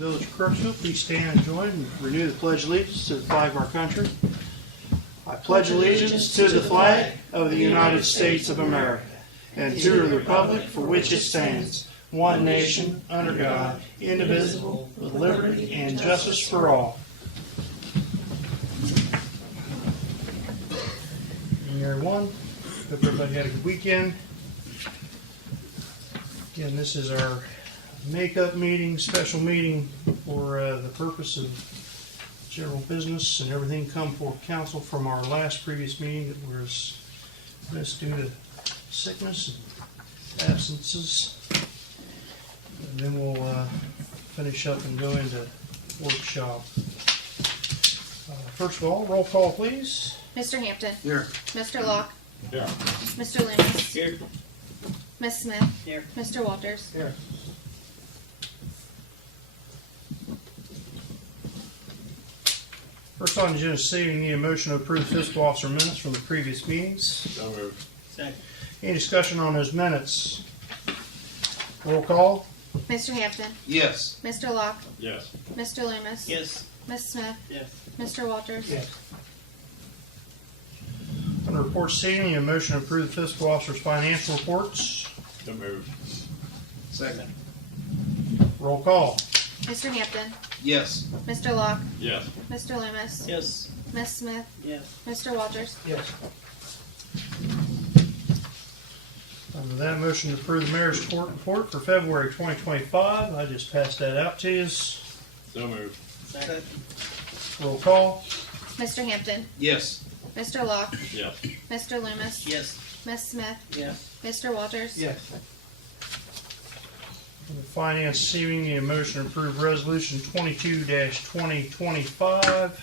Village of Crooksville, please stand and join and renew the pledge of allegiance to the flag of our country. I pledge allegiance to the flag of the United States of America and to the republic for which it stands, one nation, under God, indivisible, with liberty and justice for all. Evening, everyone. Hope everybody had a good weekend. Again, this is our makeup meeting, special meeting for the purpose of general business and everything come for council from our previous meeting that was missed due to sickness and absences. And then we'll finish up and go into workshop. First of all, roll call, please. Mr. Hampton. Here. Mr. Locke. Here. Mr. Loomis. Here. Ms. Smith. Here. Mr. Walters. Here. First on the agenda is saving the motion to approve fiscal officer minutes from the previous meetings. So moved. Second. Any discussion on those minutes? Roll call. Mr. Hampton. Yes. Mr. Locke. Yes. Mr. Loomis. Yes. Ms. Smith. Yes. Mr. Walters. Yes. Under reports saving a motion to approve the fiscal officer's financial reports. So moved. Second. Roll call. Mr. Hampton. Yes. Mr. Locke. Yes. Mr. Loomis. Yes. Ms. Smith. Yes. Mr. Walters. Yes. Under that motion to approve the mayor's court report for February 2025. I just passed that out to you. So moved. Second. Roll call. Mr. Hampton. Yes. Mr. Locke. Yes. Mr. Loomis. Yes. Ms. Smith. Yes. Mr. Walters. Yes. Under finance receiving the motion to approve resolution 22-2025,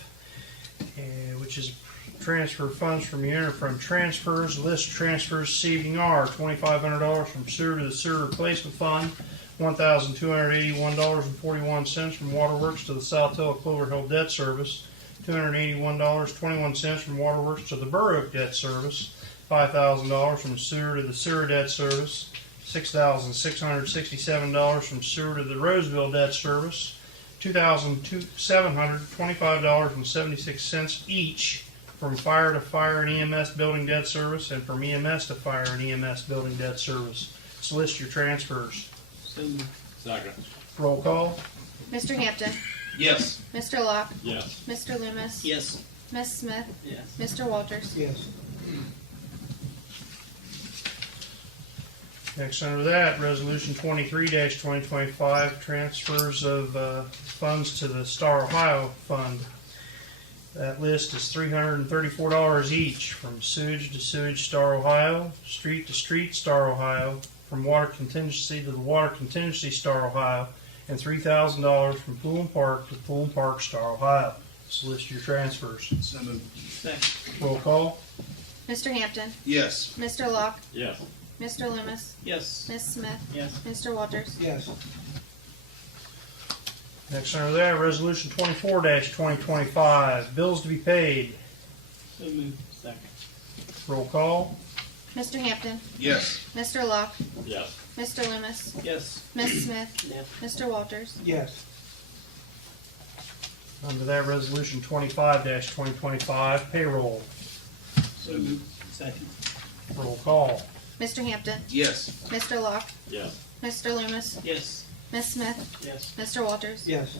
which is transfer funds from unit from transfers. List transfers receiving are $2,500 from sewer to the sewer replacement fund, $1,281.41 from Waterworks to the South Hill Clover Hill Debt Service, $281.21 from Waterworks to the Burr Oak Debt Service, $5,000 from sewer to the sewer debt service, $6,667 from sewer to the Roseville Debt Service, $2,725.76 each from fire to fire and EMS building debt service and from EMS to fire and EMS building debt service. So list your transfers. So moved. Second. Roll call. Mr. Hampton. Yes. Mr. Locke. Yes. Mr. Loomis. Yes. Ms. Smith. Yes. Mr. Walters. Yes. Next under that, resolution 23-2025, transfers of funds to the Star Ohio Fund. That list is $334 each from sewage to sewage Star Ohio, street to street Star Ohio, from water contingency to the water contingency Star Ohio, and $3,000 from Pool and Park to Pool and Park Star Ohio. So list your transfers. So moved. Second. Roll call. Mr. Hampton. Yes. Mr. Locke. Yes. Mr. Loomis. Yes. Ms. Smith. Yes. Mr. Walters. Yes. Next under that, resolution 24-2025, bills to be paid. So moved. Second. Roll call. Mr. Hampton. Yes. Mr. Locke. Yes. Mr. Loomis. Yes. Ms. Smith. Yes. Mr. Walters. Yes. Under that, resolution 25-2025, payroll. So moved. Second. Roll call. Mr. Hampton. Yes. Mr. Locke. Yes. Mr. Loomis. Yes. Ms. Smith. Yes. Mr. Walters. Yes.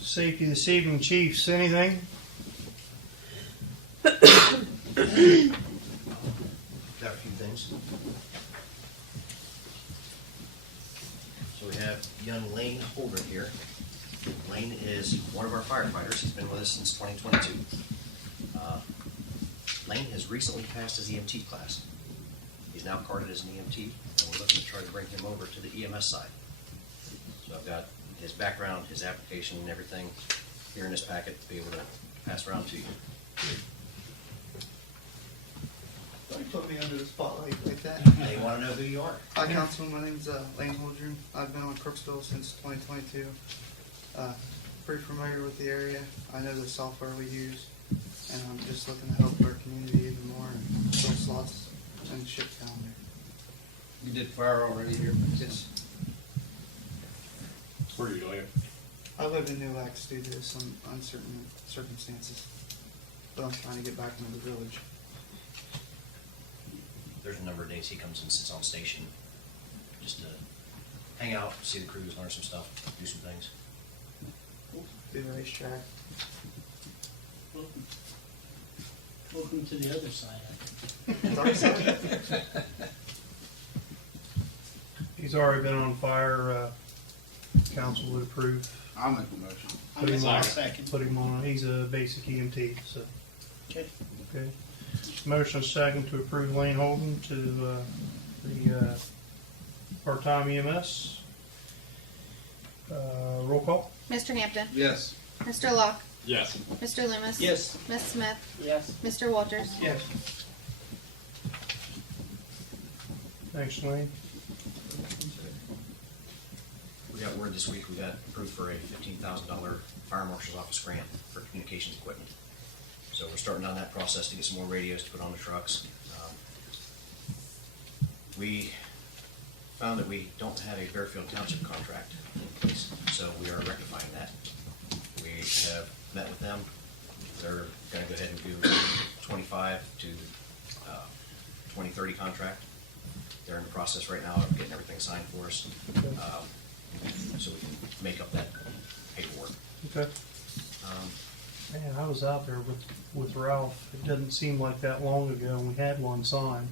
Safety this evening, chiefs, anything? Got a few things. So we have young Lane Holder here. Lane is one of our firefighters. He's been with us since 2022. Lane has recently passed his EMT class. He's now carded as an EMT, and we're looking to try to bring him over to the EMS side. So I've got his background, his application, and everything here in this packet to be able to pass around to you. Don't you put me under the spotlight like that. They want to know who you are. Hi, Councilman. My name's Lane Holdren. I've been on Crooksville since 2022. Pretty familiar with the area. I know the software we use, and I'm just looking to help our community even more and fill slots and ship calendar. You did fire already here? Yes. Where do you live? I live in New Lax due to some uncertain circumstances, but I'm trying to get back into the village. There's a number of days he comes and sits on station just to hang out, see the crews, learn some stuff, do some things. Do the racetrack. Welcome. Welcome to the other side, I think. Dark side. He's already been on fire, council would approve, I'll make a motion. Put him on. Second. put him on, he's a basic EMT, so, Okay. okay. Motion second to approve Lane Holden to, the, part-time EMS. Roll call? Mr. Hampton, Yes. Mr. Locke, Yes. Mr. Loomis. Yes. Ms. Smith, Yes. Mr. Walters. Yes. Thanks, Lane. We got word this week, we got approved for a $15,000 fire marshal's office grant for communications equipment. So we're starting on that process to get some more radios to put on the trucks. We found that we don't have a Fairfield Township contract in place, so we are rectifying that. We have met with them. They're gonna go ahead and do 25 to 2030 contract. They're in the process right now of getting everything signed for us, so we can make up that paperwork. Okay. Man, I was out there with Ralph. It doesn't seem like that long ago, and we had one signed.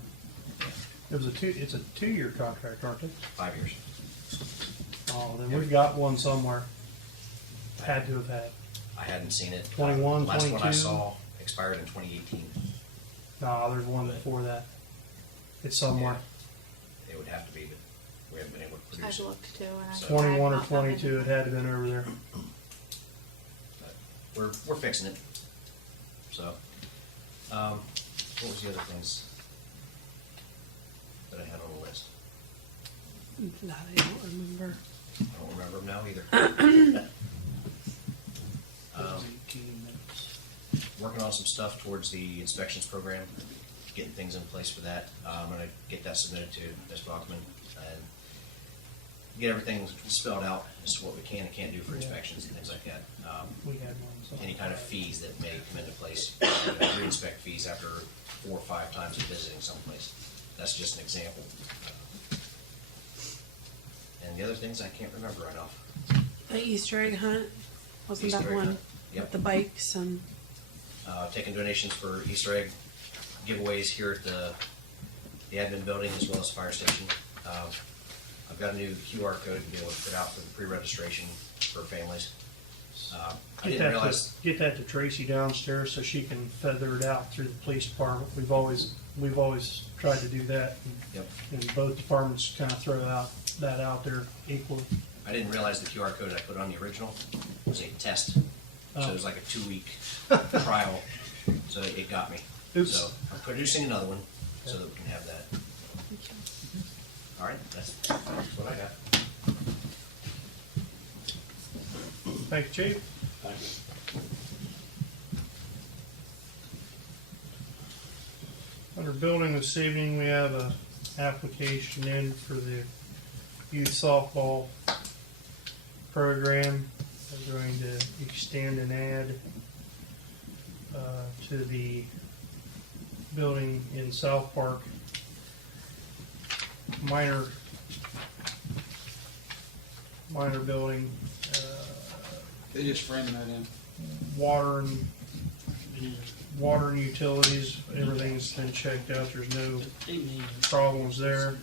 It's a 2-year contract, aren't it? 5 years. Oh, then we've got one somewhere. Had to have had. I hadn't seen it. 21, Last one I 22. saw expired in 2018. Nah, there's one before that. It's somewhere. It would have to be, but we haven't been able to produce I've it. looked too, and I. So- 21 or I've not found 22, it had to have been over there. But we're fixing it. So, what was the other things that I had on the list? That I don't remember. I don't remember them now either. Working on some stuff towards the inspections program, getting things in place for that. I'm gonna get that submitted to Ms. Bachman and get everything spelled out as to what we can and can't do for inspections and things like that. We had one. So. Any kind of fees that may come into place, re-inspect fees after 4 or 5 times of visiting someplace. That's just an example. And the other things I can't remember right off. The Easter egg hunt, wasn't Easter that egg one? hunt, yep. With the bikes and, Taking donations for Easter egg giveaways here at the admin building as well as fire station. I've got a new QR code to be able to put out for the pre-registration for families. I didn't realize. Get that to Tracy downstairs so she can feather it out through the police department. We've always tried to do that. Yep. And both departments kind of throw that out there equally. I didn't realize the QR code I put on the original was a test. So it was like a 2-week trial. So it got me. Oops. So I'm producing another one so that we can have that. All right, that's what I got. Thank you, Chief. Thanks. Under building this evening, we have a application in for the youth softball program. We're going to extend an ad to the building in South Park. Minor building, They just framing that in. water and utilities, everything's been checked out, there's no They may- problems there.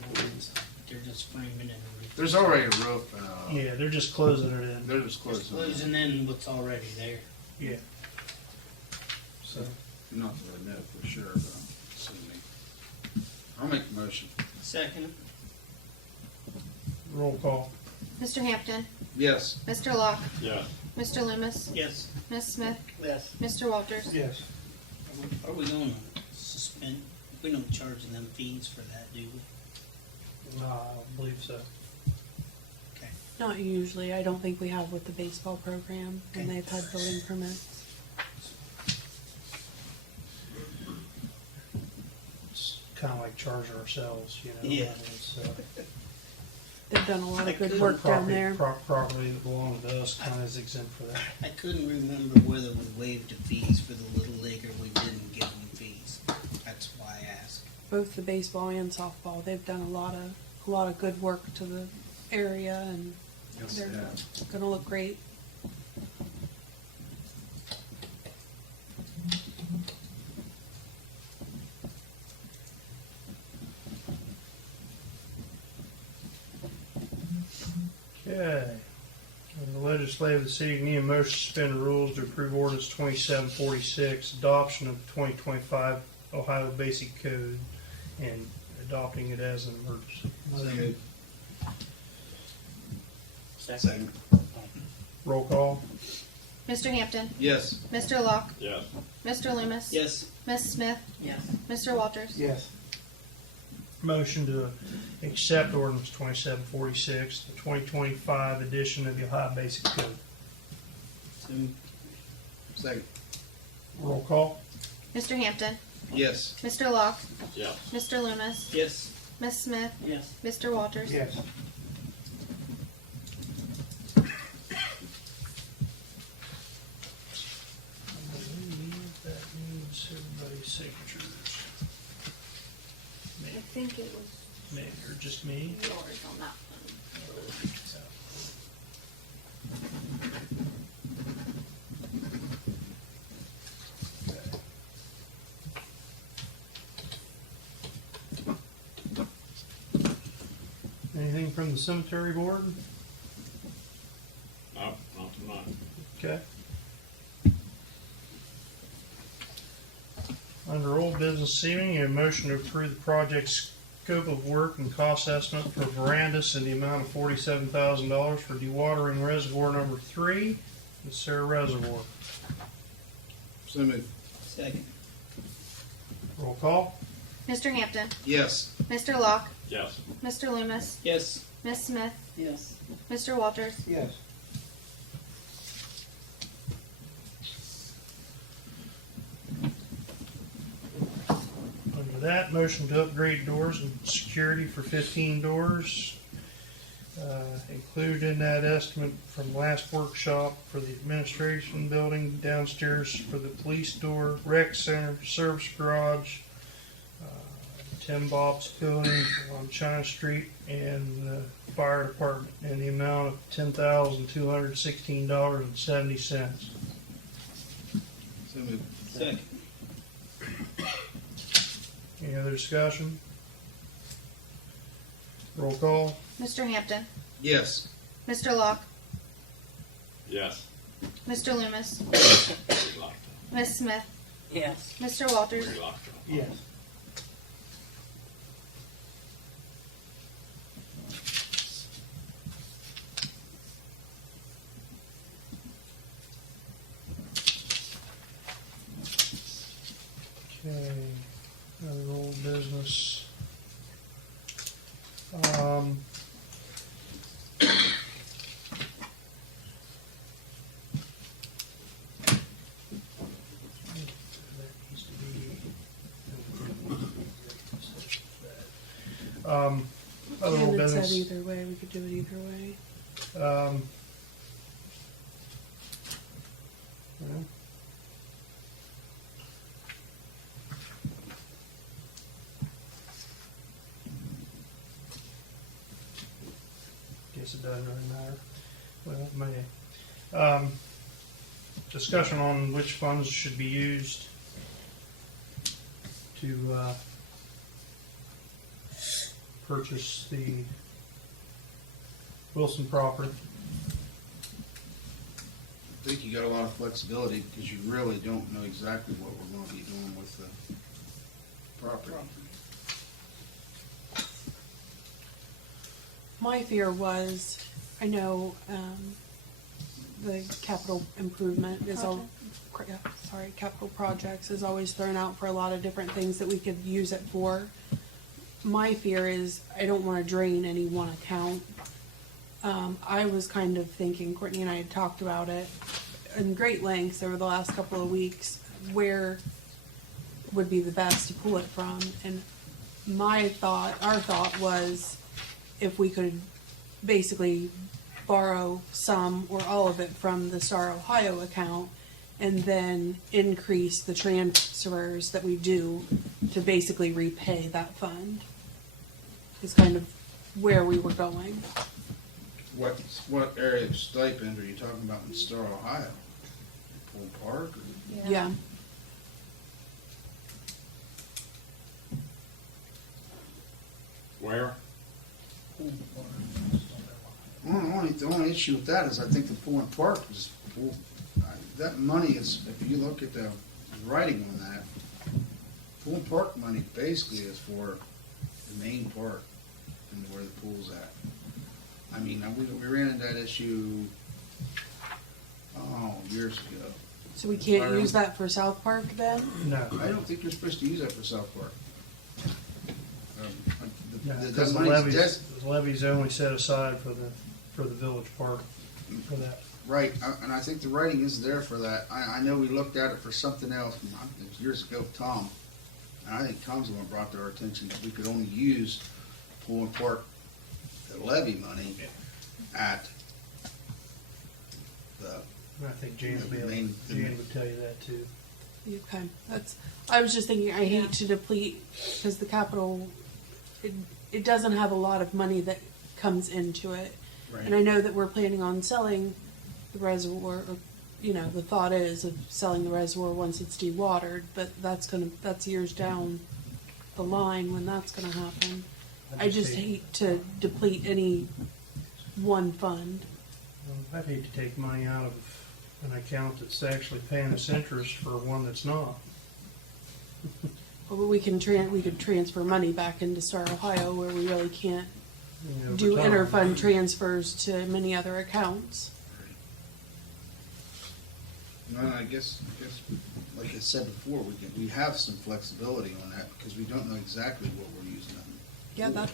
They're just framing it. There's already a roof and Yeah, they're just closing it in, they're just Just closing. closing in what's already there. yeah. So, Not that I know for sure, but I'm assuming. I'll make the motion. Second. roll call. Mr. Hampton, Yes. Mr. Locke, Yeah. Mr. Loomis, Yes. Ms. Smith, Yes. Mr. Walters. Yes. Are we going to suspend, we don't charge them fees for that, do we? I don't believe so. Okay. not usually, I don't think we have with the baseball program, and Okay. they've had building permits. kind of like charging ourselves, you know? Yeah. I mean, it's, They've done a lot I of good could work down property- there. Property that belongs to us kind of is exempt for that. I couldn't remember whether we waived the fees for the Little League or we didn't give them fees. That's why I asked. Both the baseball and softball, they've done a lot of good work to the area, and they're gonna look great. Okay. The legislative, the city need a motion to suspend the rules to approve ordinance 2746, adoption of 2025 Ohio Basic Code, and adopting it as an emergency. So moved. Second. Roll call. Mr. Hampton, Yes. Mr. Locke, Yes. Mr. Loomis, Yes. Miss Smith, Yes. Mr. Walters. Yes. Motion to accept ordinance 2746, the 2025 edition of the Ohio Basic Code. Second. Roll call. Mr. Hampton, Yes. Mr. Locke, Yes. Mr. Loomis, Yes. Miss Smith, Yes. Mr. Walters. Yes. I believe that needs everybody's signatures. I Maybe, think it was maybe, or just me. yours on that one. Anything from the cemetery board? No, not tonight. Okay. Under old business this evening, a motion to approve the project's scope of work and cost estimate for Verandas in the amount of $47,000 for dewatering reservoir number 3, the Sarah Reservoir. So moved. Second. Roll call. Mr. Hampton, Yes. Mr. Locke, Yes. Mr. Loomis, Yes. Miss Smith, Yes. Mr. Walters. Yes. Under that, motion to upgrade doors and security for 15 doors. Included in that estimate from last workshop for the administration building, downstairs for the police door, rec center, service garage, Tim Bob's building on China Street, and the fire department in the amount of $10,216.70. So moved. Second. Any other discussion? Roll call. Mr. Hampton, Yes. Mr. Locke, Yes. Mr. Loomis, Relocked. Miss Smith, Yes. Mr. Walters. Relocked. Yes. Okay, another old business. That needs to be. Other old And it said business. either way, we could do it either way. Well, guess it doesn't really matter. Well, it may. Discussion on which funds should be used to purchase the Wilson property. I think you got a lot of flexibility because you really don't know exactly what we're going to be doing with the property. My fear was, I know, the capital improvement is all, capital projects is always thrown out for a lot of different things that we could use it for. My fear is I don't want to drain any one account. I was kind of thinking, Courtney and I had talked about it in great lengths over the last couple of weeks, where would be the best to pull it from. And our thought was if we could basically borrow some or all of it from the Star Ohio account and then increase the transfers that we do to basically repay that fund. Is kind of where we were going. What area of stipend are you talking about in Star Ohio? Pool Park or? Yeah. Where? The only issue with that is I think the pool and park is, that money is, if you look at the writing on that, pool and park money basically is for the main park and where the pool's at. I mean, we ran into that issue, years ago. So we can't use that for South Park then? No, I don't think you're supposed to use that for South Park. because the levy's only set aside for the village park, for that. Right, and I think the writing is there for that. I know we looked at it for something else, it was years ago with Tom. And I think Tom's the one who brought to our attention that we could only use pool and park, the levy money at the, And I think Jan would be able, Main- Jan would tell you that too. Okay, I was just thinking, I hate to deplete, because the capital, it doesn't have a lot of money that comes into it. And I know that we're planning on selling the reservoir, or, you know, the thought is of selling the reservoir once it's dewatered, but that's years down the line when that's gonna happen. I just hate to deplete any one fund. I'd hate to take money out of an account that's actually paying us interest for one that's not. But we could transfer money back into Star Ohio where we really can't You know, do over time. interfund transfers to many other accounts. well, I guess, like I said before, we have some flexibility on that because we don't know exactly what we're using them. Yeah,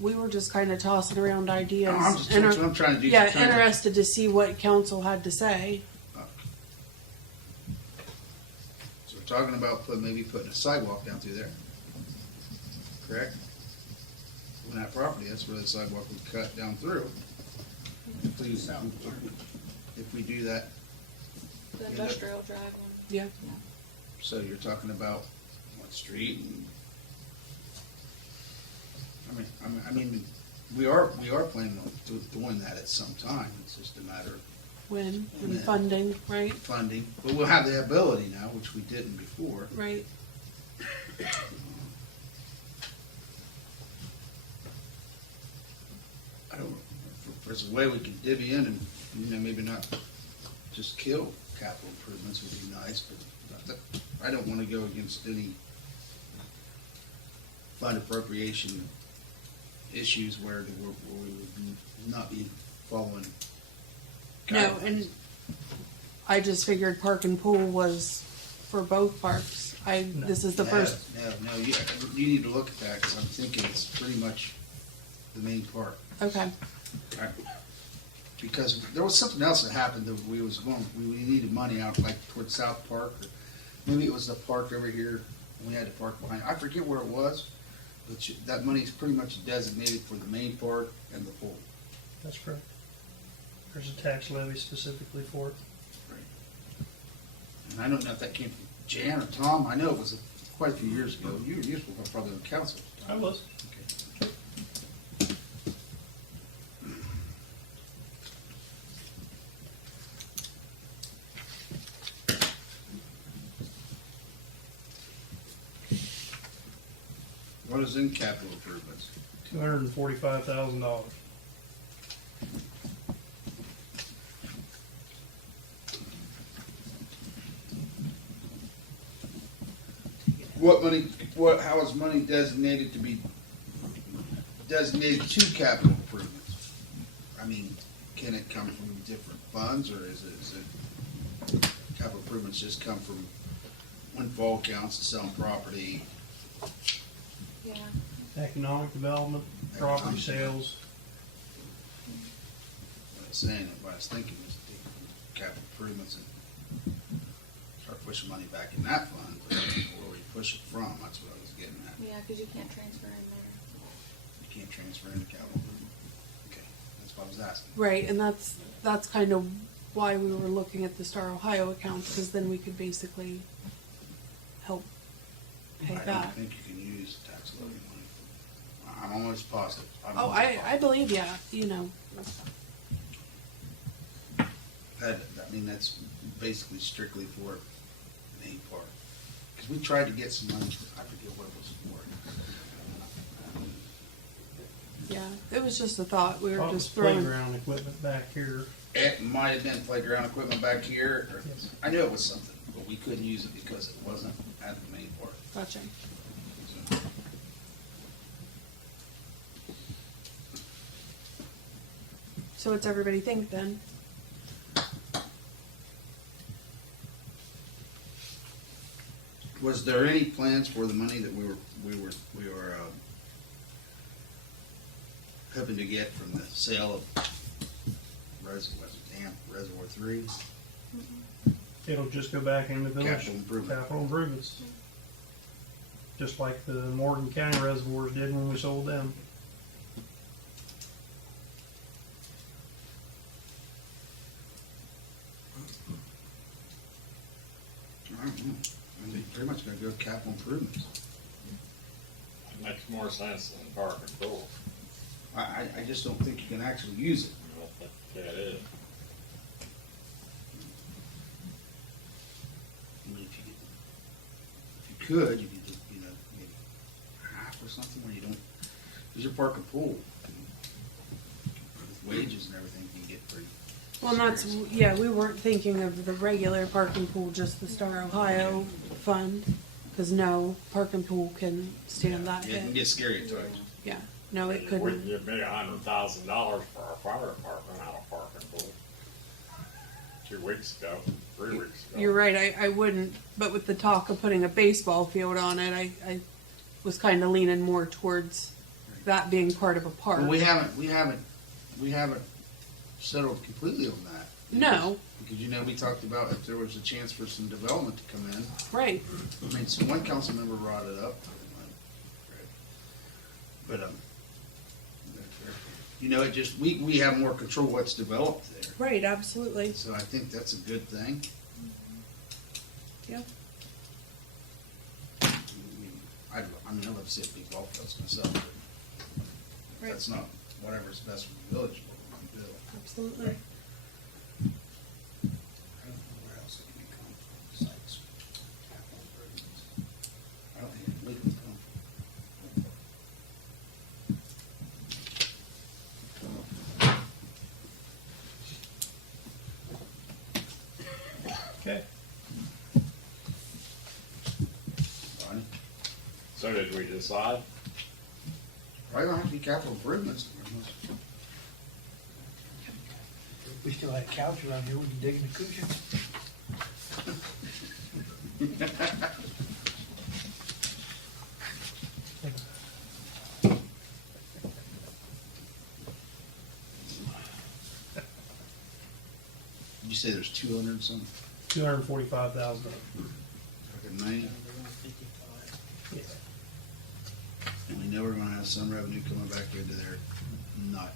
we were just kind of tossing around ideas. That's what I'm trying to do. Yeah, trying to- interested to see what council had to say. So we're talking about maybe putting a sidewalk down through there, correct? On that property, that's where the sidewalk would cut down through. If we do that, The industrial drive one. Yeah. so you're talking about what street and, I mean, we are planning on doing that at some time, it's just a matter of When and When. funding, right? funding, but we'll have the ability now, which we didn't before. Right. I don't know, if there's a way we can divvy in and, maybe not just kill capital improvements would be nice, but I don't wanna go against any fund appropriation issues where we would not be following. No, guidelines. and I just figured park and pool was for both parks. This is the first, No, you need to look at that, cause I'm thinking it's pretty much the main part. okay. Because there was something else that happened that we needed money out, like towards South Park, or maybe it was the park over here, and we had the park behind, I forget where it was, but that money's pretty much designated for the main park and the pool. That's correct. There's a tax levy specifically for it. And I don't know if that came from Jan or Tom, I know it was quite a few years ago, you were probably on council. I was. Okay. What is in capital improvements? $245,000. How is money designated to be designated to capital improvements? I mean, can it come from different funds, or is it capital improvements just come from windfall accounts, selling property? Yeah. Economic development, property sales. What I was saying, what I was thinking was take capital improvements and start push money back in that fund, but where we push it from, that's what I was getting at. Yeah, cause you can't transfer in there. You can't transfer into capital improvement. Okay, that's what I was asking. Right, and that's kind of why we were looking at the Star Ohio accounts, because then we could basically help pay I don't that. think you can use tax levy money. I'm almost positive. I'm Oh, almost I positive. believe ya, you know, I mean, that's basically strictly for an A park. Because we tried to get some money, I forget what it was for. yeah, it was just a thought, we were Thought it was just throwing. playground equipment back here. It might have been playground equipment back here, or, Yes. I knew it was something, but we couldn't use it because it wasn't at the main park. Gotcha. So, So what's everybody think then? was there any plans for the money that we were hoping to get from the sale of Reservoir 3? It'll just go back into village. Capital improvement. Capital improvements. Just like the Morgan County reservoirs did when we sold them. I don't know. I mean, they're pretty much gonna go capital improvements. Makes more sense than park and pool. I just don't think you can actually use it. I don't think that is. I mean, if you could, you could do, maybe half or something where you don't, because your park and pool, with wages and everything, you get pretty. Well, and that's, yeah, we weren't thinking of the regular park and pool, just the Star Ohio fund, because no, park and pool can stand that It can hit. get scary at times. Yeah, no, it We couldn't. give me $100,000 for our fire department out of park and pool. 2 weeks ago, 3 weeks ago. You're right, I wouldn't, but with the talk of putting a baseball field on it, I was kind of leaning more towards that being part of a park. But we haven't settled completely on that. No. Because, we talked about if there was a chance for some development to come in. Right, I mean, so one council member brought it up. But, it just, we have more control what's developed there. right, absolutely, So I think that's a good thing. yeah. I'd love to see a big golf course myself, but Right. that's not whatever's best for the village, what we want to do. Absolutely. I don't know where else it can come from besides capital improvements. I don't think it legally come from. Okay. Ronnie? So did we decide? Probably don't have to be capital improvements. If we still had a couch around here, we can dig in the cushion. Did you say there's 200 and something? $245,000. Like a million? 155. Yeah. And we know we're gonna have some revenue coming back into there, not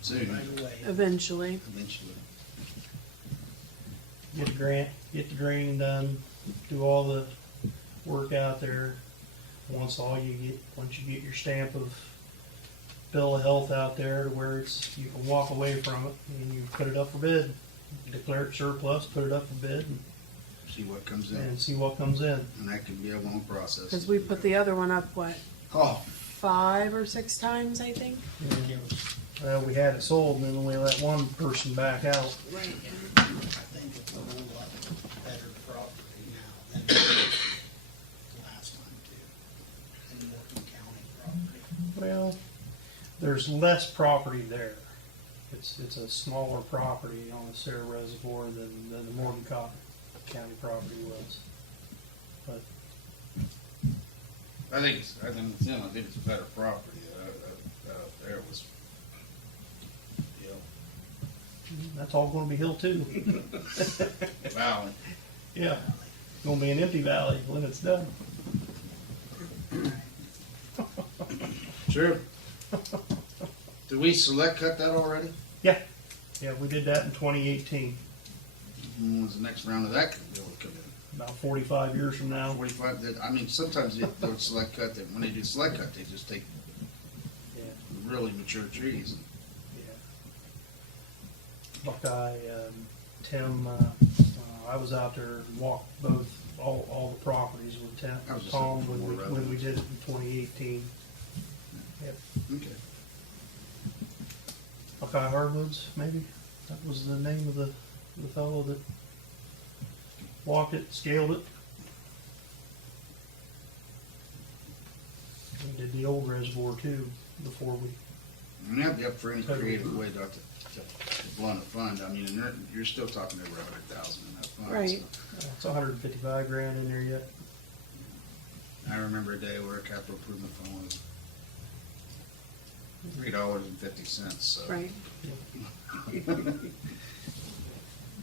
soon, Right away. Eventually, eventually. Get the grant, get the draining done, do all the work out there. Once you get your stamp of bill of health out there to where you can walk away from it and you put it up for bid. Declare it surplus, put it up for bid See what comes in, and see what comes in. and that could be a long process. because we put the other one up, what, Oh, 5 or 6 times, I think? Well, we had it sold and then we let one person back out. Right. I think it's a whole lot better property now than the last time too. In Morgan County property. Well, there's less property there. It's a smaller property on the Sarah Reservoir than the Morgan County property was. But I think it's a better property, there was, that's all gonna be hill too. valley. Yeah, Valley. Gonna be an empty valley when it's done. Sure. Did we select cut that already? Yeah, we did that in 2018, When's the next round of that gonna be able to come in? about 45 years from now. 45, I mean, sometimes they don't select cut, when they do select cut, they just take Yeah, really mature trees. yeah. Buckeye, Tim, I was out there and walked all the properties with I was just Tom looking for more when we revenues. did it in 2018. Yep. Okay. Buckeye Hardwoods, maybe? That was the name of the fellow that walked it, scaled it. We did the old reservoir too, before we, And that'd be up for any creative way not to blunt a fund. I mean, and you're still talking over 100,000 in that fund. Right. it's 155 grand in there yet. So I remember a day where a capital improvement fund was $3.50, so. Right.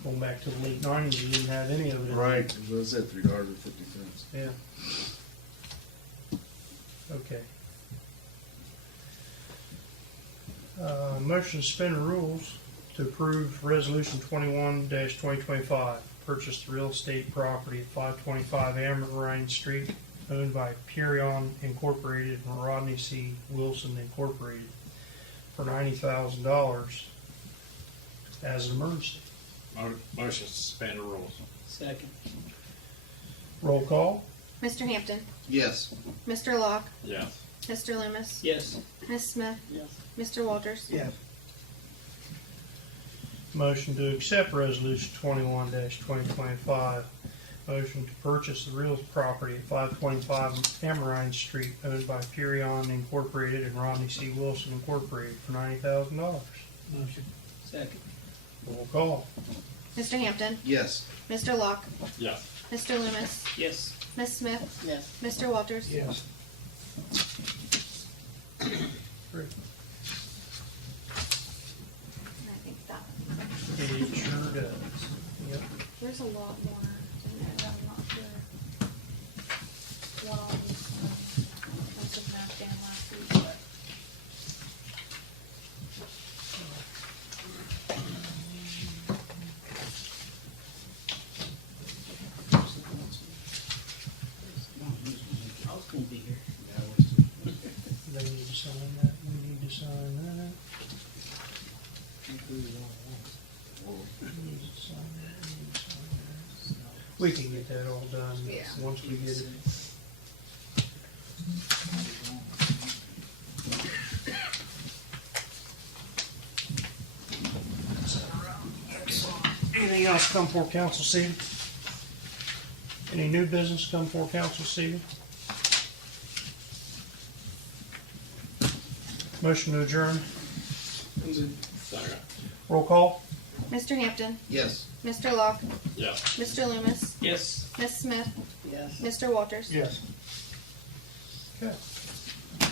Going back to the late 90s, you didn't have any of it in there. Right, what was it, $3.50? Yeah. Okay. Motion to suspend the rules to approve resolution 21-2025. Purchase the real estate property at 525 Amarine Street, owned by Purion Incorporated and Rodney C. Wilson Incorporated for $90,000 as an emergency. Motion to suspend the rules. Second. Roll call. Mr. Hampton, Yes. Mr. Locke, Yes. Mr. Loomis, Yes. Miss Smith, Yes. Mr. Walters. Yes. Motion to accept resolution 21-2025. Motion to purchase the real property at 525 Amarine Street, owned by Purion Incorporated and Rodney C. Wilson Incorporated for $90,000. Motion. Second. Roll call. Mr. Hampton, Yes. Mr. Locke, Yes. Mr. Loomis, Yes. Miss Smith, Yes. Mr. Walters. Yes. Great. And I think that, It sure does. Yep. there's a lot more in there that I'm not sure what all these, I was looking at Dan last week, but. I was gonna be here. They need to sign that. We need to sign that. We need to sign that. We need to sign that. We can get that all done Yeah. once we get it. Anything else come for council this evening? Any new business come for council this evening? Motion to adjourn. Second. Roll call. Mr. Hampton, Yes. Mr. Locke, Yes. Mr. Loomis, Yes. Miss Smith, Yes. Mr. Walters. Yes. Okay. I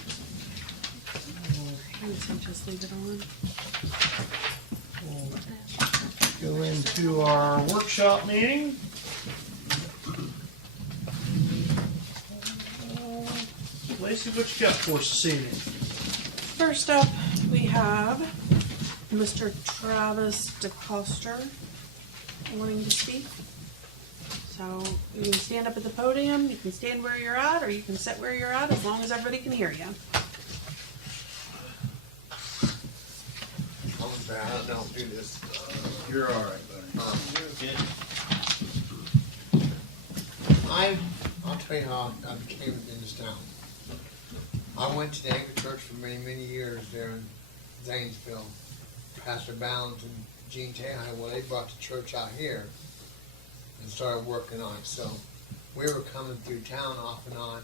guess I'll just leave it on. We'll go into our workshop meeting. Lacey, what you got for us this evening? First up, we have Mr. Travis DeCoster wanting to speak. So you can stand up at the podium, you can stand where you're at, or you can sit where you're at, as long as everybody can hear you. I'm bad, I don't know how to do this. You're all right, buddy. I'll tell you how I became in this town. I went to the Anchor Church for many, many years there in Zanesville. Pastor Bounds and Gene Tahai, well, they brought the church out here and started working on it. So we were coming through town off and on.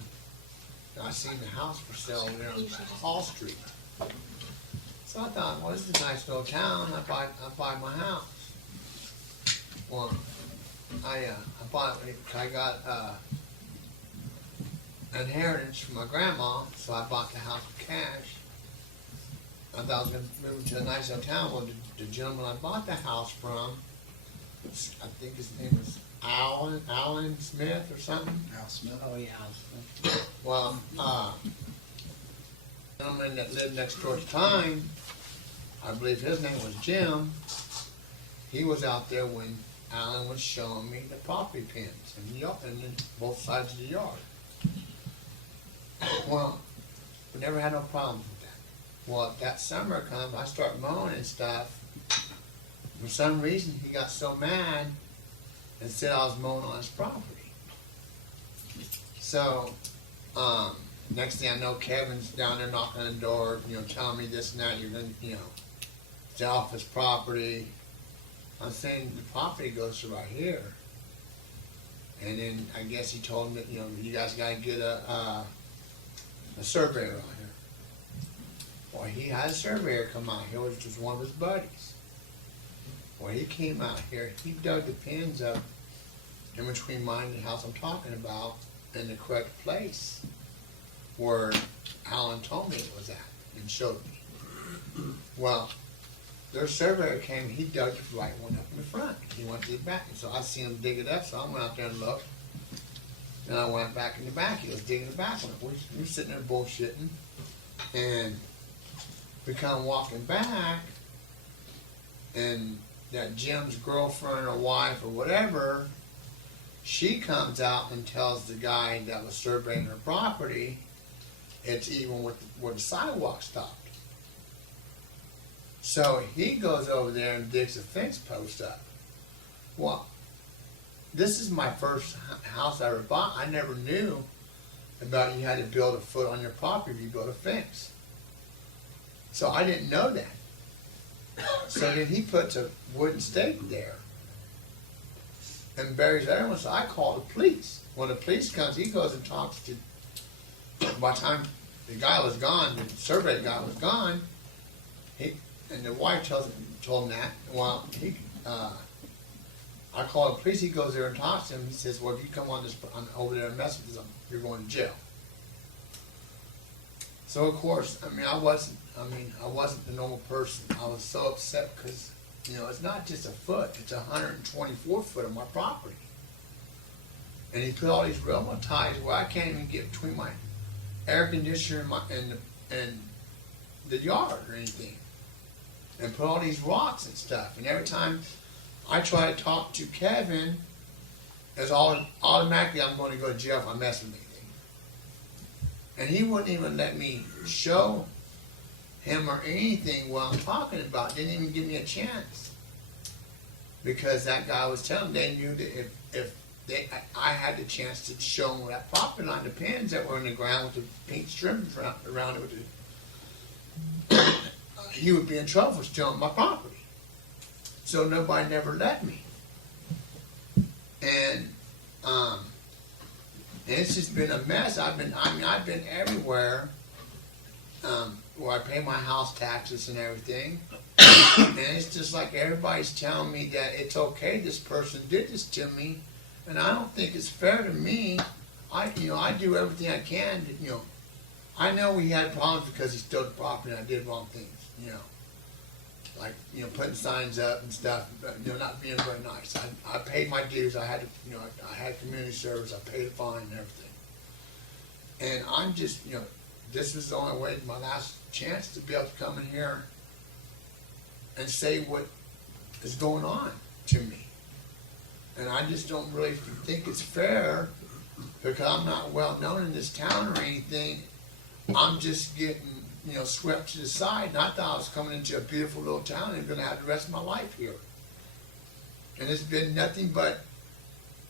And I seen the house for sale there on Hall Street. So I thought, well, this is a nice little town. I buy my house. Well, I bought it. I got inheritance from my grandma, so I bought the house with cash. I thought I was going to move to a nice little town. Well, the gentleman I bought the house from, I think his name was Alan Smith or something. Al Smith. Oh, yeah. Well, gentleman that lived next door at the time, I believe his name was Jim, he was out there when Alan was showing me the property pins and then both sides of the yard. Well, we never had no problems with that. Well, that summer comes, I start mowing and stuff. For some reason, he got so mad and said I was mowing on his property. So, next thing I know, Kevin's down there knocking on the door, telling me this and that, you're gonna, it's off his property. I'm saying the property goes to right here. And then I guess he told him that, you guys gotta get a surveyor out here. Well, he had a surveyor come out here, which was one of his buddies. Well, he came out here, he dug the pins up in between mine and the house I'm talking about in the correct place where Alan told me it was at and showed me. Well, their surveyor came, he dug the right one up in the front. He went to the back, and so I seen him dig it up, so I went out there and looked. And I went back in the back, he was digging the back one. We were sitting there bullshitting, and we come walking back, and that Jim's girlfriend or wife or whatever, she comes out and tells the guy that was surveying her property, it's even with where the sidewalk stopped. So he goes over there and digs a fence post up. Well, this is my first house I ever bought. I never knew about you had to build a foot on your property if you built a fence. So I didn't know that. So then he puts a wooden stake there and buries everyone. So I called the police. When the police comes, he goes and talks to, by the time the guy was gone, the survey guy was gone, and the wife told him that. Well, I called the police, he goes there and talks to him, he says, well, if you come on over there and mess with them, you're going to jail. So of course, I wasn't the normal person. I was so upset because, it's not just a foot, it's 124 foot of my property. And he put all these railroad ties where I can't even get between my air conditioner and the yard or anything. And put all these rocks and stuff. And every time I try to talk to Kevin, it's automatically I'm going to go to jail if I mess with anything. And he wouldn't even let me show him or anything what I'm talking about. Didn't even give me a chance. Because that guy was telling them they knew that if I had the chance to show them that property line, the pins that were in the ground with the pink strips around it, he would be in trouble for stealing my property. So nobody never let me. And it's just been a mess. I've been everywhere where I pay my house taxes and everything. And it's just like everybody's telling me that it's okay, this person did this to me, and I don't think it's fair to me. I do everything I can to, I know we had problems because he stole the property and I did wrong things, like, putting signs up and stuff, not being very nice. I paid my dues. I had to, I had community service. I paid a fine and everything. And I'm just, this is the only way, my last chance to be able to come in here and say what is going on to me. And I just don't really think it's fair because I'm not well known in this town or anything. I'm just getting, swept to the side. And I thought I was coming into a beautiful little town and going to have the rest of my life here. And it's been nothing but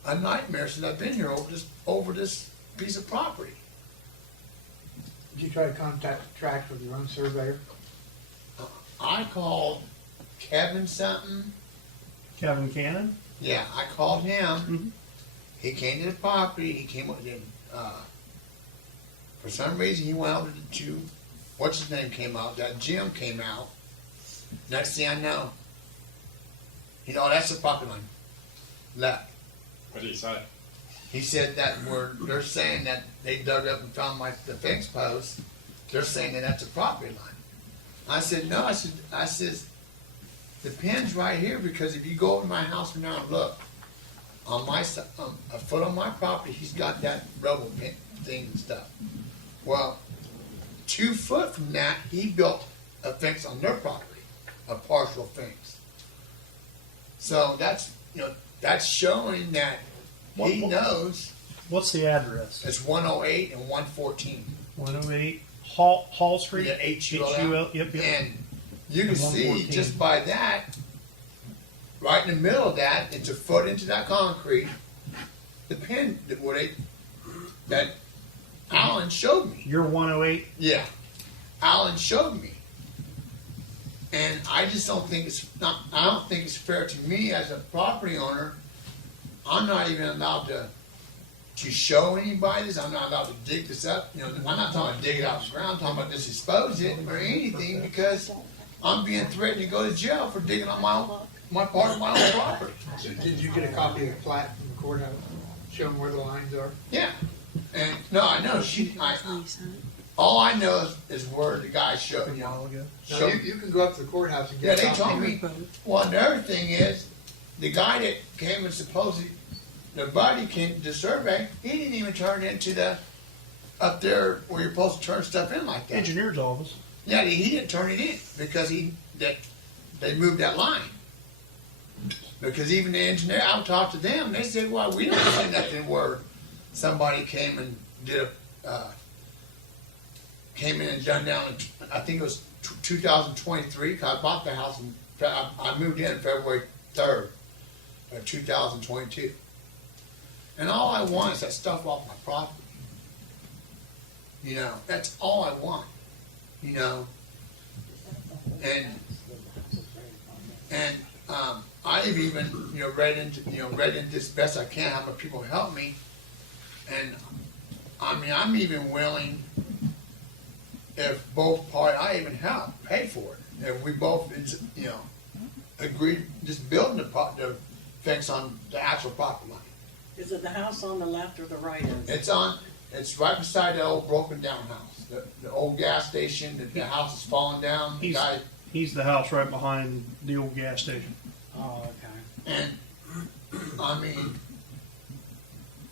a nightmare since I've been here over this piece of property. Did you try to contact the tract with your own surveyor? I called Kevin something. Kevin Cannon? Yeah, I called him. Mm-hmm. He came to the property. He came up with for some reason he went over to what's his name came out. That Jim came out. Next thing I know, that's the property line. Left. What did he say? He said that they're saying that they dug up and found the fence post. They're saying that that's a property line. I said no. I says the pin's right here because if you go over to my house now and look, on my a foot on my property, he's got that rubber pin thing and stuff. Well, 2 foot from that, he built a fence on their property, a partial fence. So that's, that's showing that he What- knows What's the address? it's 108 and 114. 108 Hall Street? Yeah, HUL. HUL, yep. And you can And see 114. just by that, right in the middle of that, it's a foot into that concrete, the pin that Alan showed me. You're 108? Yeah, Alan showed me, and I just don't think I don't think it's fair to me as a property owner. I'm not even allowed to show anybody this. I'm not allowed to dig this up. I'm not talking about dig it out of the ground. I'm talking about just expose it or anything because I'm being threatened to go to jail for digging on my part of my own property. So did you get a copy of the plat from the courthouse, showing where the lines are? Yeah, and no, I know all I know is where the guy showed. A while ago. No, you can go up to the courthouse and Yeah, get a they copy. told me. Well, the other thing is, the guy that came and supposedly, the buddy came to survey, he didn't even turn into up there where you're supposed to turn stuff in like that. Engineer's office. Yeah, he didn't turn it in because they moved that line. Because even the engineer, I talked to them, they said, well, we don't see nothing where somebody came and did came in and done down, I think it was 2023, 'cause I bought the house, I moved in February 3rd of 2022. And all I want is that stuff off my property. That's all I want, and I've even, read into this best I can, how much people help me, and I mean, I'm even willing, if both parties, I even help, pay for it, if we both, agree, just building the fence on the actual property line. Is it the house on the left or the right end? It's right beside the old broken down house, the old gas station, the house is falling down, the guy, He's the house right behind the old gas station. Oh, okay. and, I mean,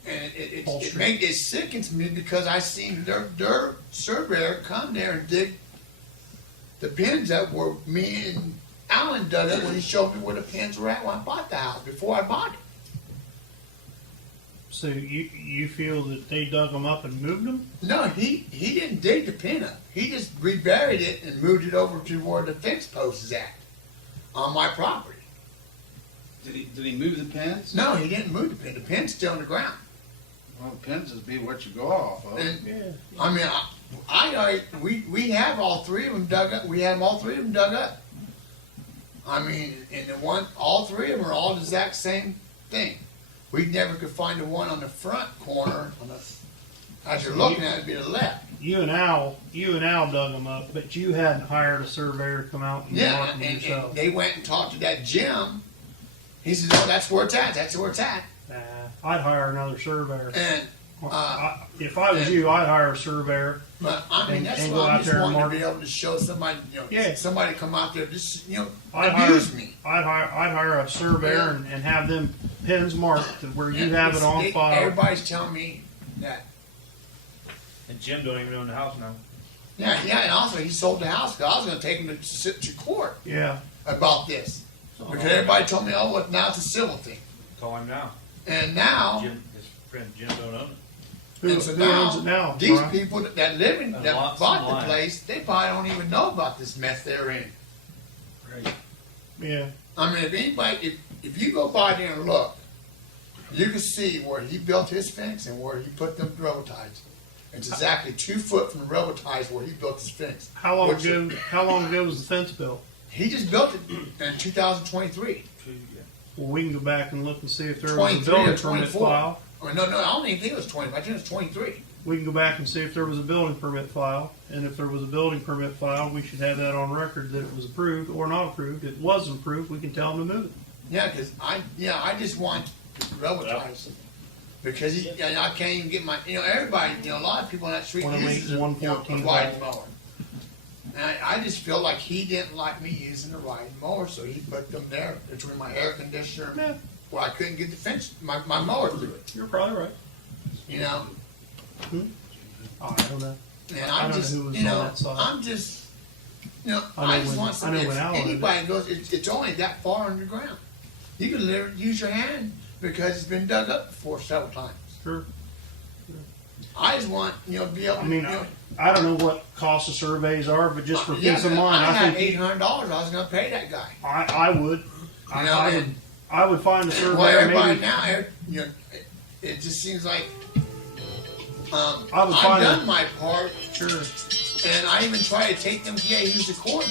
and Wall Street. it sickens me because I seen their surveyor come there and dig the pins that were me and Alan dug it when he showed me where the pins were at when I bought the house, before I bought it. So you feel that they dug them up and moved them? No, he didn't dig the pin up. He just reburied it and moved it over to where the fence post is at on my property. Did he move the pins? No, he didn't move the pin. The pin's still on the ground. Well, pins would be what you go off of. And Yeah. I mean, we have all 3 of them dug up. We have all 3 of them dug up. I mean, and all 3 of them are all the exact same thing. We never could find the one on the front corner. As you're looking at it, it'd be the left. You and Al dug them up, but you hadn't hired a surveyor to come out and Yeah, mark them and yourself. they went and talked to that Jim. He said, "No, that's where it's at. That's where it's at." I'd hire another surveyor. And If I was you, I'd hire a surveyor. but I mean, And- that's and why go I'm out just there and wanting to mark- be able to show somebody, Yeah. somebody come out there, just I'd abuse me. I'd hire a surveyor and have them pins marked to where you And have it on file. Everybody's telling me that. And Jim don't even own the house now. Yeah, and also he sold the house because I was going to take him to sit to court Yeah. about this because everybody told me, "Oh, well, now it's a civil thing," Call him now. and now. Jim, his friend Jim don't own it. Who, And so who owns it now? these Brian? people that live in, And that lots bought of the land. place, they probably don't even know about this mess they're in. Right. Yeah. I mean, if anybody, if you go by there and look, you can see where he built his fence and where he put them railroad ties. It's exactly 2 foot from the railroad ties where he built his fence. How long Which- ago? How long ago was the fence built? He just built it in 2023. Well, we can go back and look and see if there was a 23 building or permit 24. file. I mean, no, I don't even think it was 20. I think it was 23. We can go back and see if there was a building permit file, and if there was a building permit file, we should have that on record that it was approved or not approved. If it wasn't approved, we can tell them to move it. Yeah, because I just want railroad Yeah. ties. Because I can't even get my, everybody, a lot of people on that street 108, uses a 114 riding mower. And I just feel like he didn't like me using the riding mower, so he put them there between my air conditioner. Yeah. where I couldn't get the fence, my mower through it, You're probably right. you know? I don't know. And I I'm don't just, know who was you on know, that side. I'm just, you know, I know I just when- want I know somebody, when if Alan did it. anybody goes, it's only that far underground. You can literally use your hand because it's been dug up before several times. Sure. I just want, you know, to be able I to, mean, you know. I don't know what cost of surveys are, but just for Yeah, peace of man, mind, I I had think $800 I was gonna pay that guy. I would. You know, and- I would find a Well, surveyor everybody maybe. now, you know, it just seems like, I would I've find done a- my part, Sure. and I even tried to take them to use the court,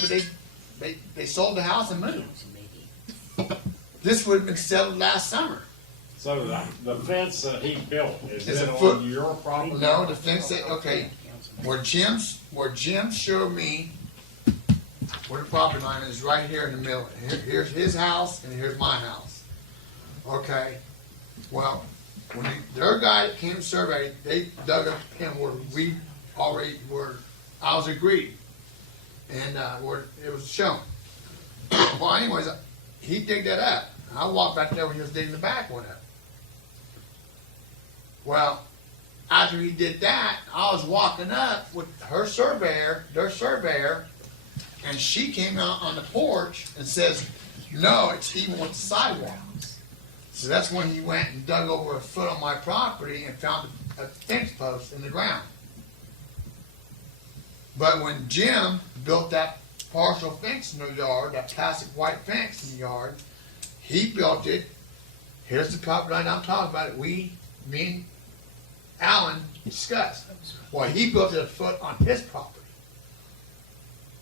but they sold the house and moved. This would have been settled last summer. So the fence that he built, is Is it a foot- on your property? No, the fence that, okay, where Jim showed me where the property line is, right here in the middle. Here's his house and here's my house. Okay, well, when their guy that came to survey, they dug up the pin where we already were, I was agreed. And, where it was shown. Well, anyways, he digged that up. I walked back there when he was digging the back one up. Well, after he did that, I was walking up with her surveyor, their surveyor, and she came out on the porch and says, no, it's even with the sidewalk. So that's when he went and dug over a foot on my property and found a fence post in the ground. But when Jim built that partial fence in the yard, that plastic white fence in the yard, he built it. Here's the property line I'm talking about. Me and Alan discussed. Well, he built it a foot on his property.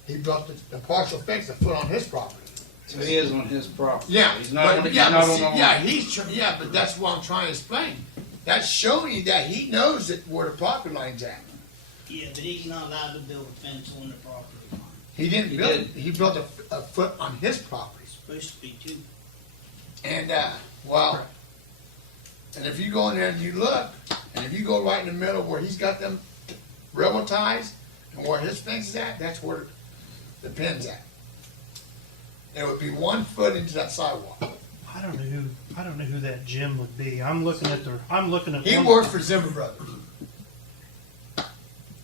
He built the partial fence a foot on his property. So he is on his property. Yeah, He's not on, but he's yeah, not but on see, our- yeah, but that's what I'm trying to explain. That's showing you that he knows that where the property line's at. Yeah, but he's not allowed to build a fence on the property line. He didn't He build did. it. He built a foot on his property. It's supposed to be two. And, well, and if you go in there and you look, and if you go right in the middle where he's got them railroad ties, and where his fence is at, that's where the pin's at. It would be 1 foot into that sidewalk. I don't know who that Jim would be. I'm looking at He one- worked for Zimmer Brothers.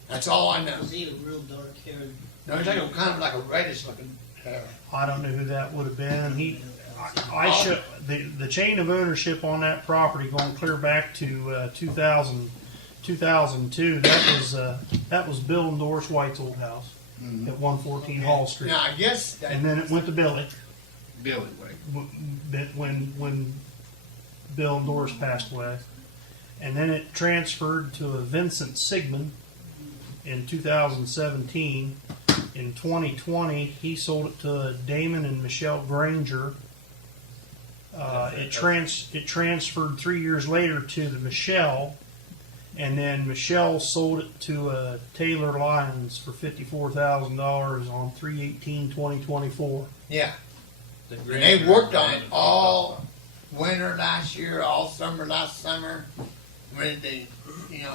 That's all I know. Was he a real dark haired? No, he's like kind of like a reddish looking hair. I don't know who that would have been. I should, the chain of ownership on that property going clear back to 2002. That was Bill and Doris White's old house at 114 Hall Street, Now, I guess that, and then it went to Billy Billy Way. when Bill and Doris passed away, and then it transferred to a Vincent Sigmund in 2017. In 2020, he sold it to Damon and Michelle Granger. It transferred 3 years later to the Michelle, and then Michelle sold it to Taylor Lyons for $54,000 on 3/18/2024. yeah. And they worked on it all winter last year, all summer last summer. When they, you know,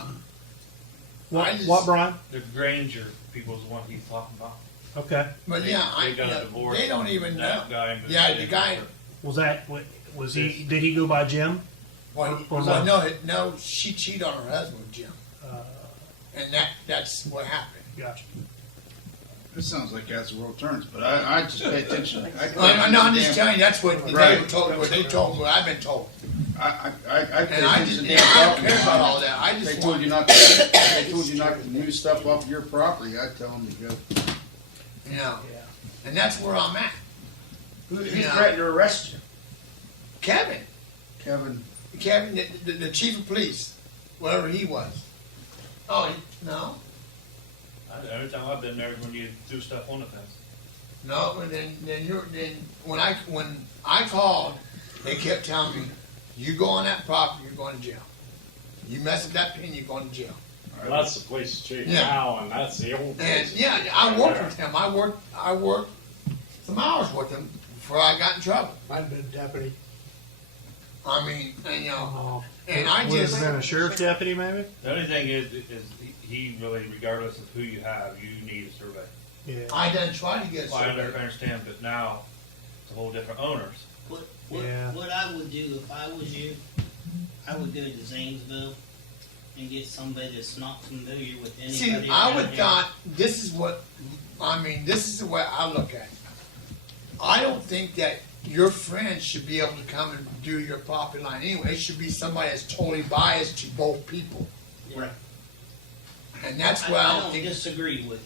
What, Brian? The Granger people is the one he's talking about. Okay, but yeah, They got a you know, divorce. they don't even know. That guy. Yeah, the guy. was he? Did he go by Jim? Well, Or well, no? no, she cheated on her husband, Jim, and that's what happened. Gotcha. This sounds like that's the world turns, but I just pay attention. No, I'm just telling you, that's what they Right. were told. What they told me, what I've been told, I pay and I attention just, to I don't damn care about property. all that. I They just told want, you not to, they told you not to move stuff off your property, I tell them to go. you know, and that's where I'm at. Who Yeah. threatened to arrest you? Kevin, Kevin, the chief of police, whatever he was. Oh, no. Every time I've been there, is when you do stuff on the fence. No, and then when I called, they kept telling me, you go on that property, you're going to jail. You mess with that pin, you're going to jail. Well, that's the police chief Yeah. now, and that's the old And police. yeah, I worked with him. I worked some hours with him before I got in trouble. Might have been a deputy. I mean, and you know, Oh, and I would just, have been a sheriff's deputy, maybe. The only thing is he really, regardless of who you have, you need a survey. Yeah. I done tried to get a Well, I survey. understand, but now it's a whole different owners. Yeah. What I would do if I was you, I would go to Zanesville and get somebody that's not familiar with anybody. See, I would around here. thought, this is what, this is the way I look at it. I don't think that your friend should be able to come and do your property line anyway. It should be somebody that's totally biased to both people. Right. And that's why I don't think, disagree with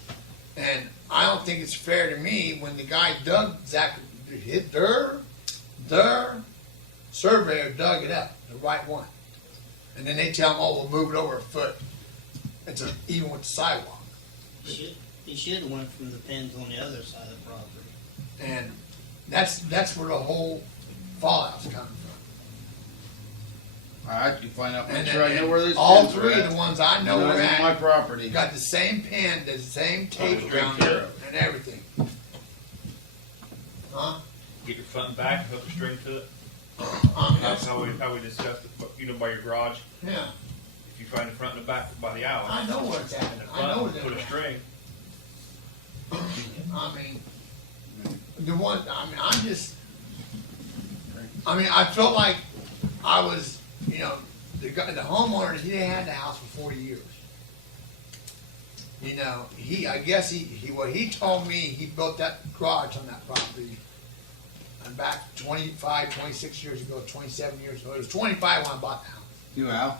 you. and I don't think it's fair to me when the guy dug their surveyor dug it up, the right one. And then they tell him, oh, we'll move it over a foot. Even with the sidewalk. He should have went from the pins on the other side of the property. And that's where the whole fallout's coming from. I have to find out, make And, sure I know where these all pins are three at. of the ones I know Those are are my at property. got the same pin, the same tape Oh, around straight it and everything. Huh? Get your front and back, hook a string to it. That's, That's how we discussed it, by your garage. yeah, If you find the front and the back by the alley. I know where it's at. In the I know where front, put a they're at. string. I felt like I was, the guy, the homeowner, he had the house for 40 years. I guess he told me he built that garage on that property and back 25, 26 years ago, 27 years ago. It was 25 when I bought the house. You Al?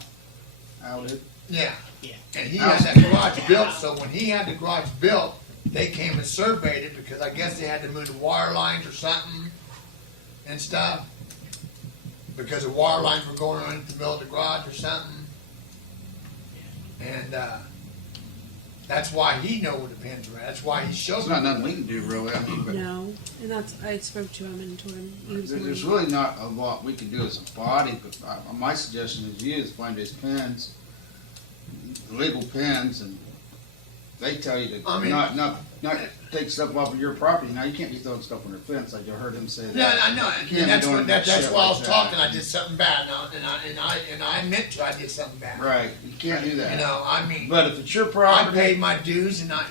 Al did? Yeah. Yeah. And he had that garage built, so when he had the garage built, they came and surveyed it because I guess they had to move the wire lines or something and stuff. Because the wire lines were going on in the middle of the garage or something. And that's why he knew where the pins were at. That's why he showed There's me. not nothing we can do really. I mean, but No, and I spoke to him and told him he was there's going really not a lot we can do as a body, but my suggestion is you is find these pins, legal pins, and they tell you to I mean- not take stuff off of your property. Now, you can't be throwing stuff on their fence, like you heard him say that. Yeah, I know. You And can't that's be what doing that that's shit why I like was that. talking. I did something bad now, and I admit to I did something bad. Right, you can't do that. But if it's your I property, paid my dues, and I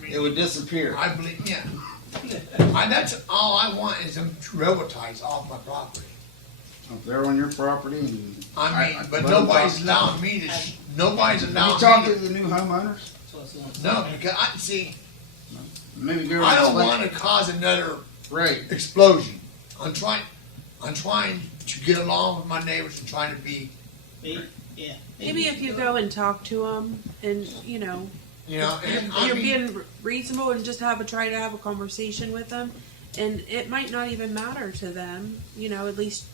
mean, it would disappear. I believe, yeah. That's all I want is them railroad ties off my property. If they're on your property, and But let them nobody's talk. allowing me to. Nobody's Have allowing you talked me. to the new homeowners? So it's on- No, because I see. Maybe go. I don't explain- want to cause another Right. explosion. I'm trying to get along with my neighbors and trying to be. Yeah. Maybe if you go and talk to him and, And you're being reasonable and just try to have a conversation with them, and it might not even matter to them, at least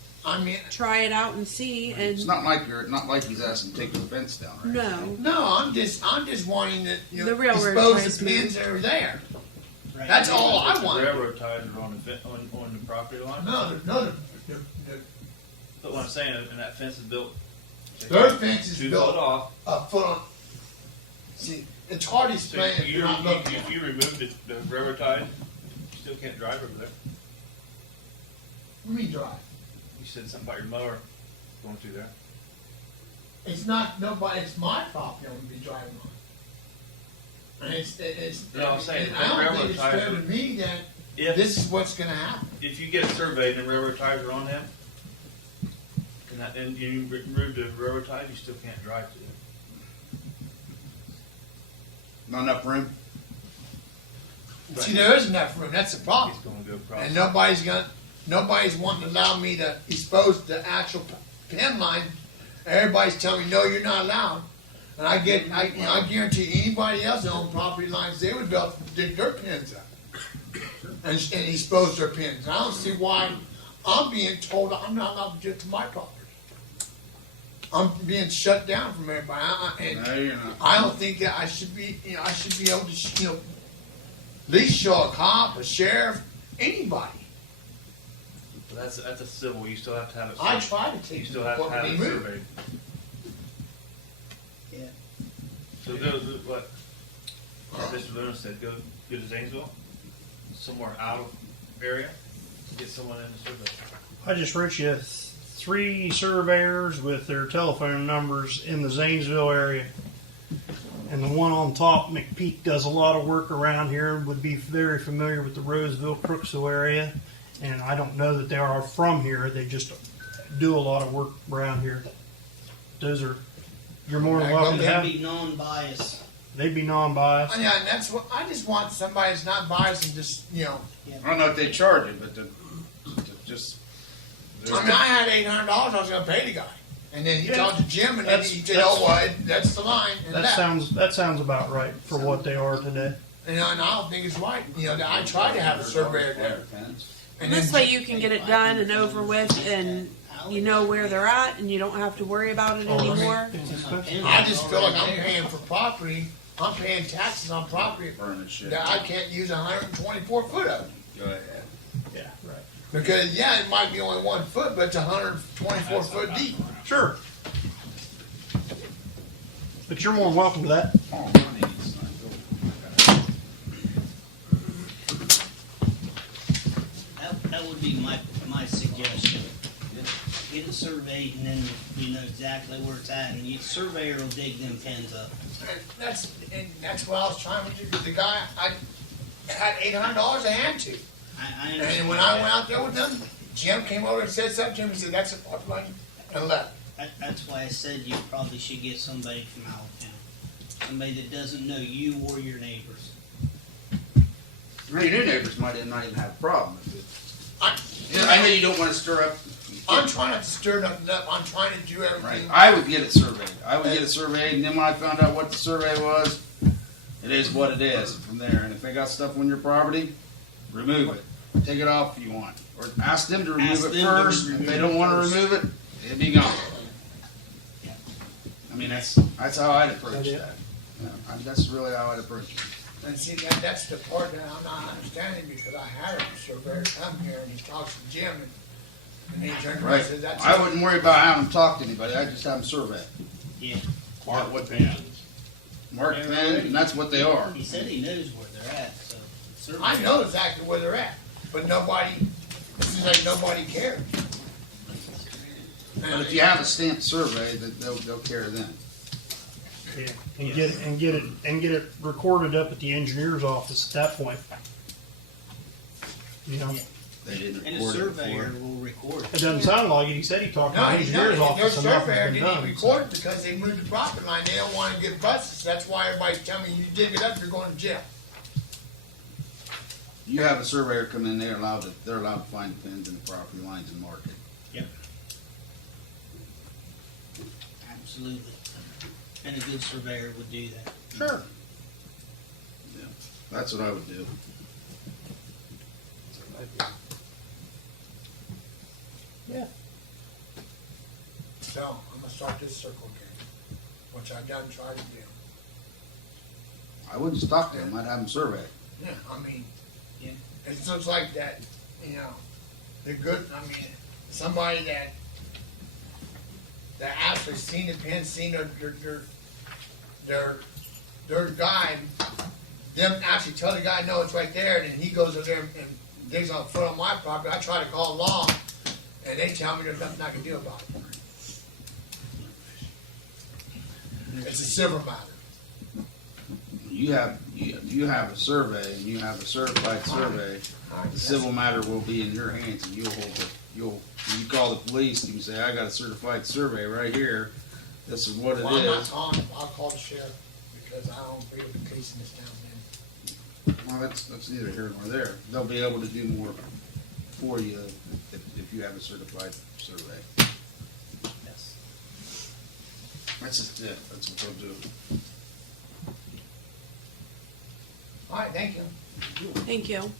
try it out and see. And It's not like he's asking to take the fence down. Right? no, I'm just wanting to The railroad expose ties the pins that are there. Right. That's all I The want. railroad ties are on the property line. No, But what I'm saying, and that fence is built. their fence is 2 built foot off. a foot on. See, it's hard to So explain if you're not looking. if you remove the railroad ties, you still can't drive over there. Let me drive. You said something about your mower going through there. It's not nobody. It's my property I'm gonna be driving on. And it's. No, I'm saying, and I don't railroad think it's ties fair are- to me that If this is what's gonna happen. if you get it surveyed and the railroad ties are on them, and you remove the railroad ties, you still can't drive to it. Not enough room. See, there isn't enough room. That's the problem. It's gonna go across. And nobody's wanting to allow me to expose the actual pin line. Everybody's telling me, no, you're not allowed. And I guarantee anybody else that owned property lines, they would be able to dig their pins up and expose their pins. And I don't see why I'm being told I'm not allowed to get to my property. I'm being shut down from everybody. No, you're not. I don't think that I should be, I should be able to, at least show a cop, a sheriff, anybody. But that's a civil. You still have to have it. I try to take You still have to have it removed. surveyed. Yeah. So go what Mr. Luna said. Go to Zanesville, somewhere out of area, get someone in to survey. I just wrote you 3 surveyors with their telephone numbers in the Zanesville area. And the one on top, McPeak, does a lot of work around here, would be very familiar with the Roseville, Crooksville area. And I don't know that they are from here, they just do a lot of work around here. Those are, you're more than welcome to They'd have, be non-biased. they'd be non-biased. Yeah, and that's what, I just want somebody that's not biased and just, you know, I don't know if they charge it, but to just, I mean, I had $800 I was gonna pay the guy. And then he Yeah. talked to Jim and then he said, oh, well, that's the line. And That sounds about right for what they are today. And I don't think it's right. You know, I tried to have a surveyor there. And This then, way you can get it done and over with, and you know where they're at, and you don't have to worry about it anymore. I just feel like I'm paying for property, I'm paying taxes on property burn shit. that I can't use 124 foot of. Go ahead. Yeah, right. Because, yeah, it might be only 1 foot, but it's 124 foot deep. Sure. But you're more than welcome to that. Oh, money is not good. That would be my suggestion. Get it surveyed and then you know exactly where it's at, and the surveyor will dig them pins up. And that's what I was trying to do, because the guy, I had $800 a hand to. I And understand. when I went out there with them, Jim came over and said something to him, he said, that's a part of money, and left. That's why I said you probably should get somebody from out of town. Somebody that doesn't know you or your neighbors. Well, your new neighbors might not even have a problem with it. I I know you don't want to stir up. I'm trying not to stir nothing up, I'm trying to do Right. everything. I would get it surveyed. I would get it surveyed, and then when I found out what the survey was, it is what it is from there. And if they got stuff on your property, remove it. Take it off if you want. Or ask them to remove Ask it them to first. If remove they it don't want to first. remove it, it'd be gone. I mean, that's how I'd approach that. Yeah, that's really how I'd approach it. And see, that's the part that I'm not understanding, because I had a surveyor come here and he talks to Jim and he turned around Right. and said, that's. I wouldn't worry about having them talk to anybody. I'd just have them survey. Yeah. Mark with pens. Mark the pen, and that's what they are. He said he knows where they're at, so. the I surveyor- know exactly where they're at, but nobody, it seems like nobody cares. But if you have a stamped survey, they'll care then. Yeah. And get it recorded up at the engineer's office at that point. You know, They didn't And the record it surveyor before. will record it it. doesn't sound like it. He said he talked to No, the he's engineer's not, their office and nothing's surveyor been didn't done. record it because they moved the property line, they don't wanna get busted, that's why everybody's telling me, you dig it up, you're going to jail. You have a surveyor come in, they're allowed to find the pins in the property lines and mark it. Absolutely. And a good surveyor would do that. Sure. Yeah, that's what I would do. Yeah. So, I'm gonna start this circle game, which I've done tried to do. I wouldn't stop them, I'd have them survey. Yeah, I mean, Yeah. it looks like that, you know, they're good, I mean, somebody that actually seen the pin, seen their guy, them actually tell the guy, no, it's right there, and then he goes over there and digs on foot on my property. I try to call law, and they tell me there's nothing I can do about it. It's a civil matter. You have a survey, and you have a certified survey, the civil matter will be in your hands, and you call the police, and you say, I got a certified survey right here, this is what it Well, I'm not is. calling, I'll call the sheriff, because I don't agree with the case in this town, man. Well, that's neither here nor there. They'll be able to do more for you if you have a certified survey. Yes. That's just it, that's what they'll do. All right, thank you. Thank you.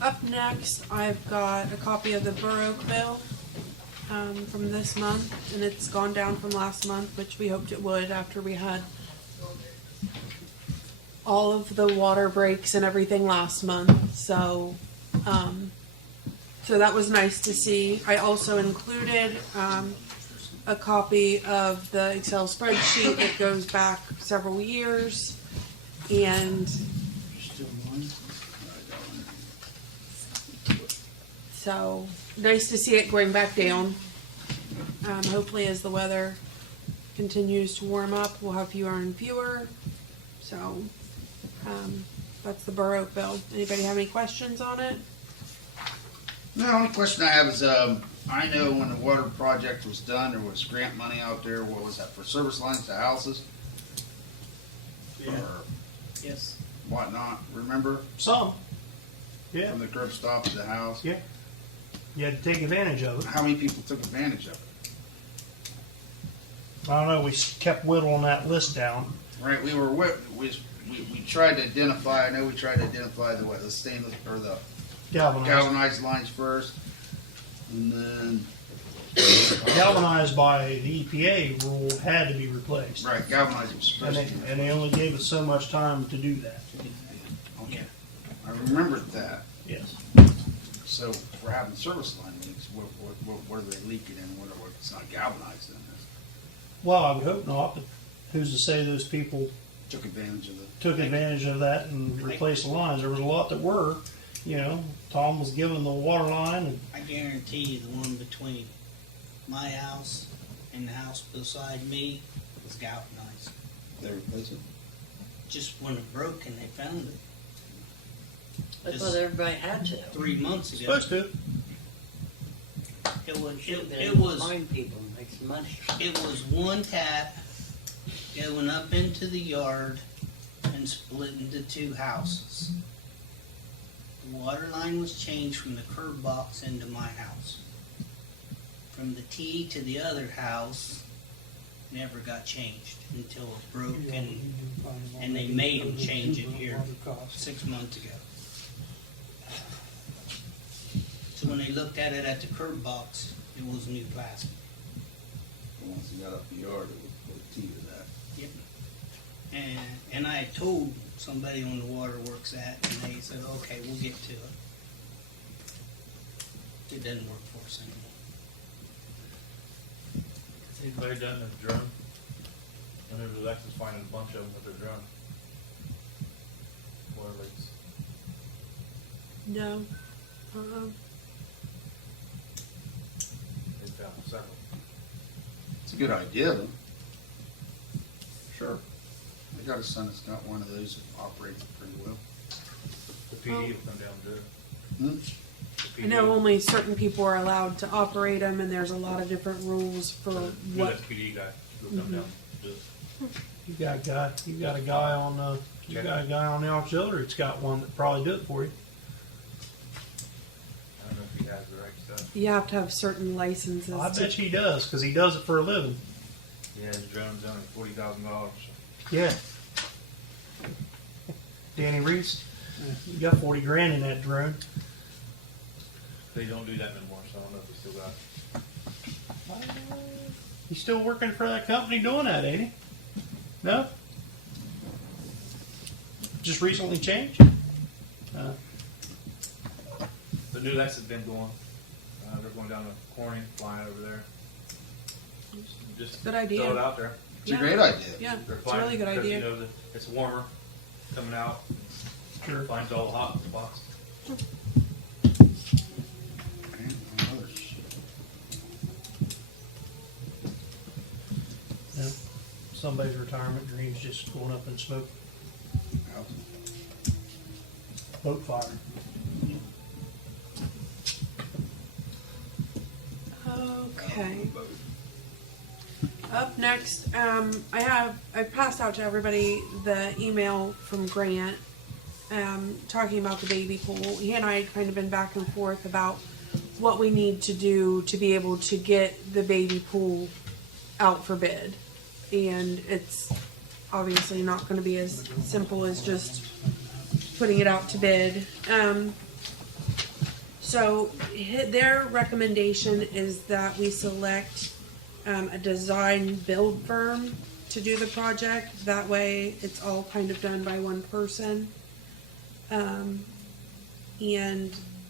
Up next, I've got a copy of the Borough bill from this month, and it's gone down from last month, which we hoped it would after we had all of the water breaks and everything last month. So that was nice to see. I also included a copy of the Excel spreadsheet that goes back several years, and so nice to see it going back down. Hopefully, as the weather continues to warm up, we'll have fewer and fewer. So, That's the borough bill. Anybody have any questions on it? The only question I have is, I know when the water project was done, there was grant money out there, what was that, for service lines to houses? Yeah. Or Yes. whatnot, remember? Some. Yeah. From the curb stop to the house? Yeah. You had to take advantage of it. How many people took advantage of it? I don't know, we kept whittling that list down. Right, we tried to identify, I know we tried to identify the stainless, or the galvanized lines first, and then, Galvanized by the EPA rule had to be replaced. right, galvanized was And supposed they, to be. and they only gave us so much time to do that. Okay, I remembered that. Yes. So for having service line leaks, what are they leaking in? What it's not galvanized in? Well, I would hope not, but who's to say those people Took advantage of the. took advantage of that and replaced the lines? There was a lot that were, you know, Tom was given the water line and I guarantee you the one between my house and the house beside me was galvanized. They replaced it. Just when it broke and they found it I thought everybody had to. 3 months ago. supposed to. It was Find people, and make some money. It was one tap going up into the yard and split into two houses. The water line was changed from the curb box into my house. From the T to the other house, never got changed until it broke and they made them change it here 6 months ago. So when they looked at it at the curb box, it was new plastic. But once you got up the yard, it was the T to that. Yep. And I had told somebody on the waterworks that, and they said, okay, we'll get to it. It doesn't work for us anymore. Anybody done a drone? I remember Alexis finding a bunch of them with their drone. Water leaks. No. They found several. It's a good idea, though. Sure. I got a son that's got one of those that operates it pretty well. The PD will come down and do it. Hmm? The I know only certain people are allowed to operate them, and there's a lot of different rules for what. US PD guy will come down and do it. You got a guy on the auxiliary that's got one that probably do it for you. I don't know if he has the right stuff. You have to have certain licenses. I to- bet he does, because he does it for a living. Yeah, his drone's only $40,000. Yeah. Danny Reese, you got 40 grand in that drone. They don't do that anymore, so I don't know if he still got it. He's still working for that company doing that, ain't he? No? Just recently changed? The new Lex has been going. They're going down to Corning, flying over there. Just Good idea. throw it out there. It's a great idea. Yeah, They're it's a really good because, idea. You know, it's warmer coming out. Sure. Finds all the hot spots. Man, another shit. Yeah. Somebody's retirement dream's just going up in smoke. House. Boat fire. Okay. Up next, I passed out to everybody the email from Grant, talking about the baby pool. He and I had kind of been back and forth about what we need to do to be able to get the baby pool out for bid. And it's obviously not going to be as simple as just putting it out to bid. So their recommendation is that we select a design build firm to do the project. That way it's all kind of done by one person. And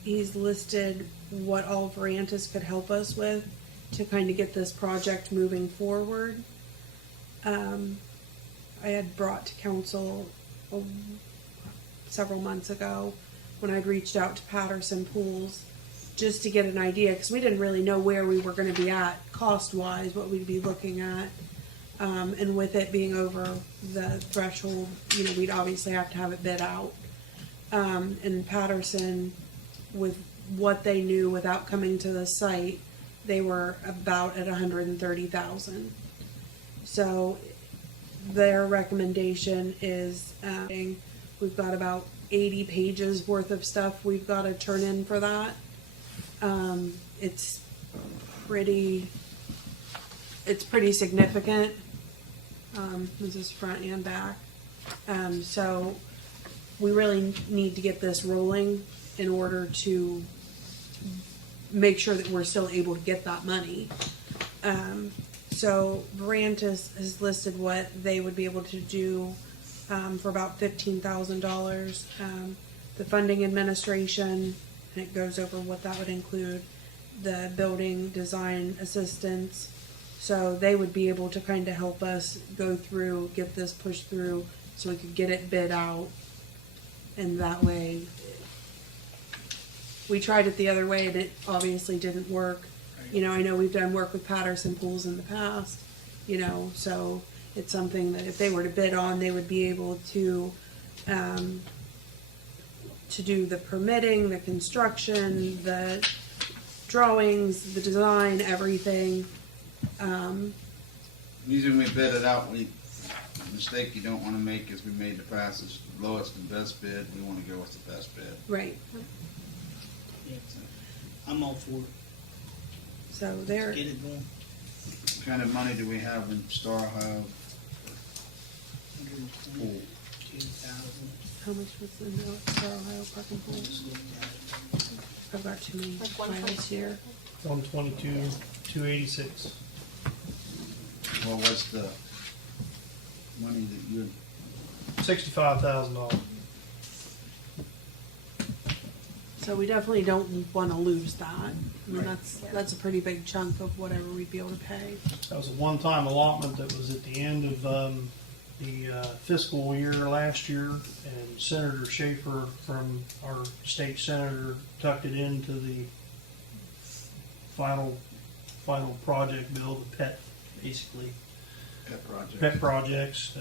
he's listed what all Verantis could help us with to kind of get this project moving forward. I had brought to council several months ago when I'd reached out to Patterson Pools just to get an idea, because we didn't really know where we were going to be at cost-wise, what we'd be looking at. And with it being over the threshold, we'd obviously have to have it bid out. in Patterson, with what they knew without coming to the site, they were about at 130,000. So their recommendation is, we've got about 80 pages worth of stuff we've got to turn in for that. It's pretty significant. This is front and back. So we really need to get this rolling in order to make sure that we're still able to get that money. So Verantis has listed what they would be able to do for about $15,000. The funding administration, and it goes over what that would include, the building design assistance. So they would be able to kind of help us go through, get this pushed through, so we could get it bid out. And that way, we tried it the other way and it obviously didn't work. You know, I know we've done work with Patterson Pools in the past, you know, so it's something that if they were to bid on, they would be able to do the permitting, the construction, the drawings, the design, everything. Usually when we bid it out, the mistake you don't wanna make is we made the fastest, lowest and best bid, we wanna go with the best bid. Right. Yeah, I'm all for it. So they're, Get it going. What kind of money do we have in Star Ohio? 122,000. how much was the Star Ohio parking pool? Just looked at it. I've got too many Like files here. 122, 286. What was the money that you, $65,000. So we definitely don't want to lose that. I mean, that's a pretty big chunk of whatever we'd be able to pay. That was a one-time allotment that was at the end of the fiscal year last year, and Senator Schaefer from our state senator tucked it into the final project bill, the PET, basically. PET projects,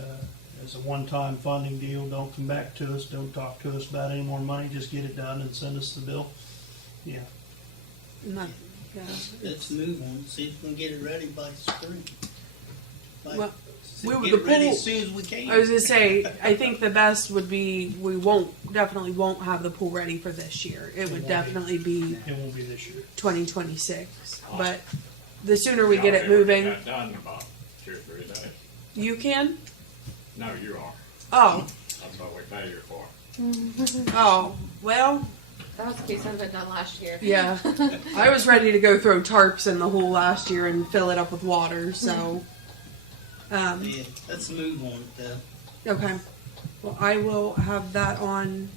as a one-time funding deal. Don't come back to us, don't talk to us about any more money, just get it done and send us the bill. Yeah. And that, yeah, Let's move on, see if we can get it ready by spring. Well, Get the it ready pool- as soon as we can. I was gonna say, I think the best would be, definitely won't have the pool ready for this year. It would definitely be It won't be this year. 2026. But the sooner we get it Y'all be able to moving, get that done in about 2 or 3 days. you can? No, you are. Oh, That's what we pay you for. oh, well, That was the case I've been done last year. yeah. I was ready to go throw tarps in the hole last year and fill it up with water, so. Yeah, let's move on though. Okay. Well, I will have that on,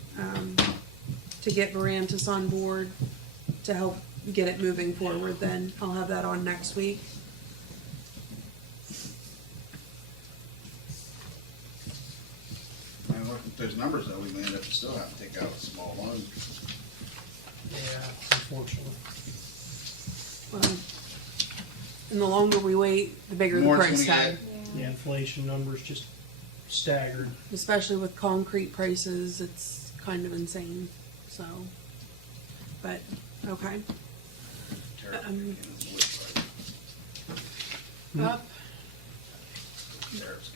to get Verantis on board to help get it moving forward then. I'll have that on next week. I look at those numbers though, we may end up still have to take out a small loan. Yeah, unfortunately. And the longer we wait, the bigger the More it's price gonna tag. The inflation numbers just staggered. Especially with concrete prices, it's kind of insane, so. But, okay. Tariff Up. Tariffs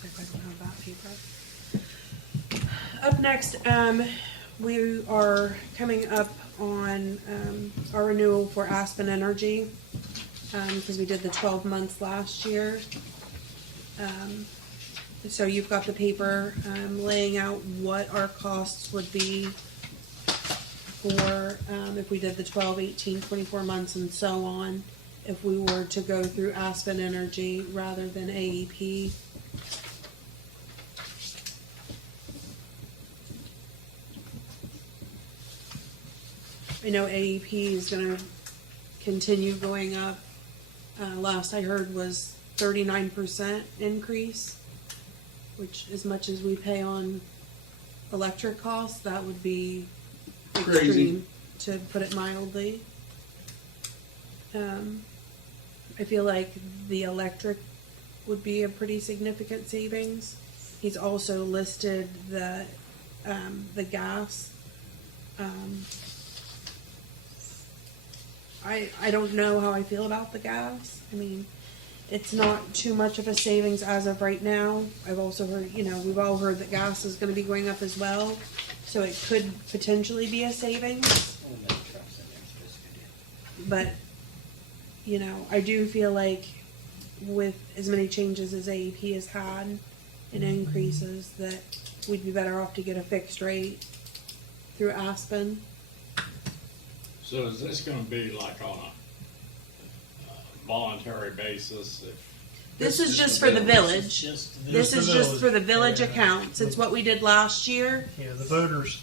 See if I don't have that paper. Up next, we are coming up on our renewal for Aspen Energy, because we did the 12 months last year. So you've got the paper laying out what our costs would be for if we did the 12, 18, 24 months and so on, if we were to go through Aspen Energy rather than AEP. I know AEP is going to continue going up. Last I heard was 39% increase, which as much as we pay on electric costs, that would be Crazy. extreme, to put it mildly. I feel like the electric would be a pretty significant savings. He's also listed the gas. I don't know how I feel about the gas. I mean, it's not too much of a savings as of right now. I've also heard, we've all heard that gas is gonna be going up as well, so it could potentially be a savings. But, I do feel like with as many changes as AEP has had and increases, that we'd be better off to get a fixed rate through Aspen. So is this gonna be like on a voluntary basis? This is just for the village. This is just for the village Yeah. accounts. It's what we did last year. Yeah, the voters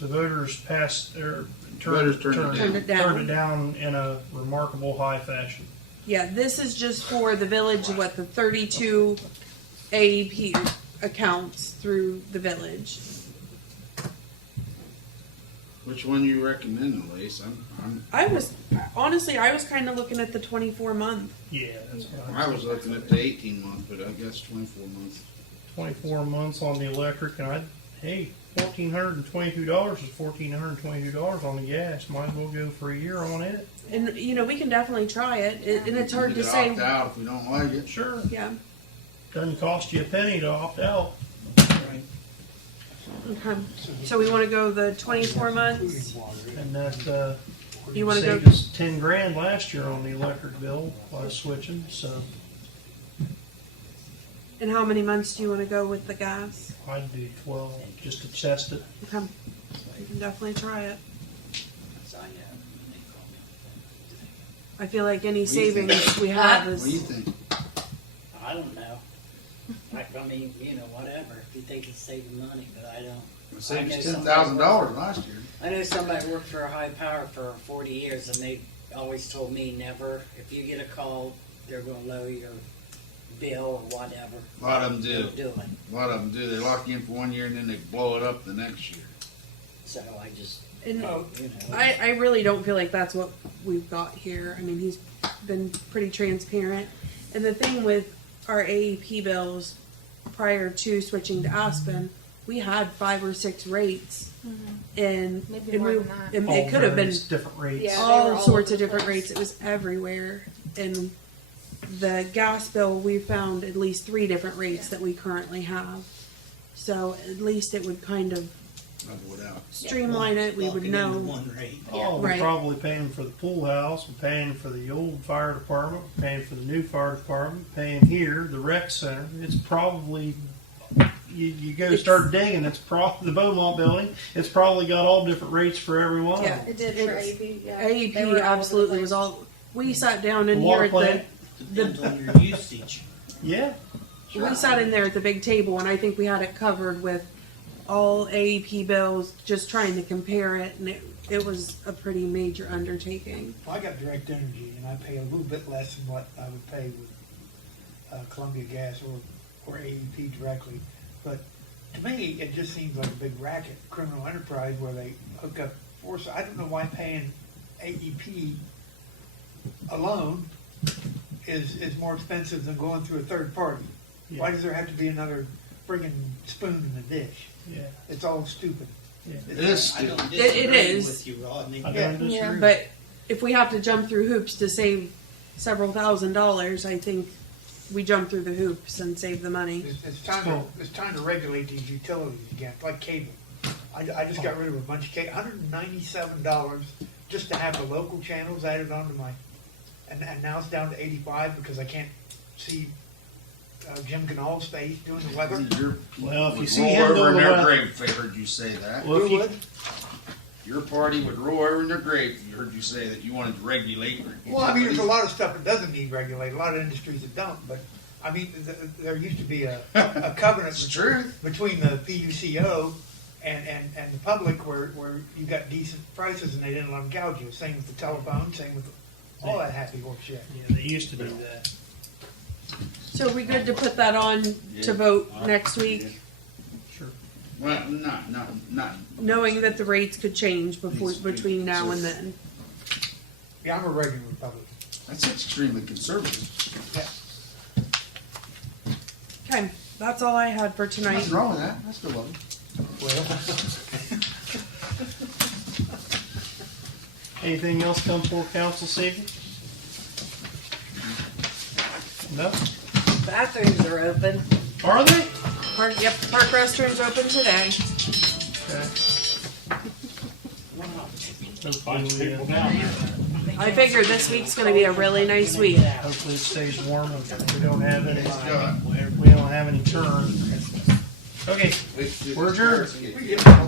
passed, or Voters turned it down. turned it down in a remarkable high fashion. Yeah, this is just for the village, the 32 AEP accounts through the village. Which one you recommend, Elise? I was kind of looking at the 24 month. Yeah, that's what I was looking at the 18 month, but I guess 24 months. 24 months on the electric, and $1,422 is $1,422 on the gas. Might as well go for a year on it. And we can definitely try it. And it's hard We to could say. opt out if we don't like it. Sure, Yeah. doesn't cost you a penny to opt out. Okay. So we want to go the 24 months. And that You want to saved go? us $10,000 last year on the electric bill by switching. So And how many months do you want to go with the gas? I'd do 12 just to test it. Okay. You can definitely try it. I feel like any What do you think? savings we have What do you is. think? I don't know. I mean, whatever, if you think it's saving money, but I don't. It saved us I know $10,000 last year. I know somebody worked for a high power for 40 years, and they always told me never, if you get a call, they're gonna lower your bill or whatever. A lot of them do. They'll do it. A lot of them do. They lock you in for 1 year and then they blow it up the next year. So I just, And you know. I really don't feel like that's what we've got here. I mean, he's been pretty transparent. And the thing with our AEP bills prior to switching to Aspen, we had 5 or 6 rates. And, Maybe and more we, than that. and All it could have been various different rates. Yeah. they were all all sorts over of the different place. rates. It was everywhere. And the gas bill, we found at least 3 different rates that we currently have. So at least it would kind of Level it out. streamline it. We would Locking into know. one rate. Oh, we're Right. probably paying for the pool house, we're paying for the old fire department, we're paying for the new fire department, paying here, the rec center. It's probably, you go start digging, it's probably, the Beaumont building, it's probably got all different rates for every one of Yeah. them. It did for It's- AEP, yeah. They were all AEP over absolutely the was place. all. We sat down in The here water at plant. Depends on your usage. Yeah, we sat in there at the big table, and I think we had it covered with all AEP bills, just trying to compare it, and it was a pretty major undertaking. Well, I got direct energy, and I pay a little bit less than what I would pay with Columbia Gas or AEP directly. But to me, it just seems like a big racket, criminal enterprise where they hook up force. I don't know why paying AEP alone is more expensive than going through a third party. Why yeah, does there have to be another friggin' spoon in the dish? yeah, It's all stupid. yeah. It is I don't stupid. It disagree is. with you, Rodney. I Yeah. don't disagree. But if we have to jump through hoops to save several $1,000s, I think we jump through the hoops and save the money. It's time to regulate these utilities again, like cable. I just got rid of a bunch of cable, $197 just to have the local channels added onto my, and now it's down to 85 because I can't see Jim Ganal's face doing the weather. Well, if you would see roll him over doing in the their weather- grave if they heard you say that. Well, if Who you, would? Your party would roll over in their grave if you heard you say that you wanted to regulate. Well, I mean, there's a lot of stuff that doesn't need regulated, a lot of industries that don't, but, I mean, there used to be a covenant It's the truth. between the PUCO and the public where you got decent prices and they didn't let them gouge you. Same with the telephone, same with all that happy horse shit. yeah, they used to do that. So are we good to put that on to vote next week, Sure. Well, not. knowing that the rates could change between now and then? Yeah, I'm a regular Republican. That's extremely conservative. Okay, That's all I had for tonight. Nothing wrong with that, I still love him. Anything else come before council this evening? No? Bathrooms are open. Are they? Park restrooms open today. Okay. Bunch of people down there. I figure this week's gonna be a really nice week. Hopefully it stays warm and we don't have any turn. Okay, we're adjourned.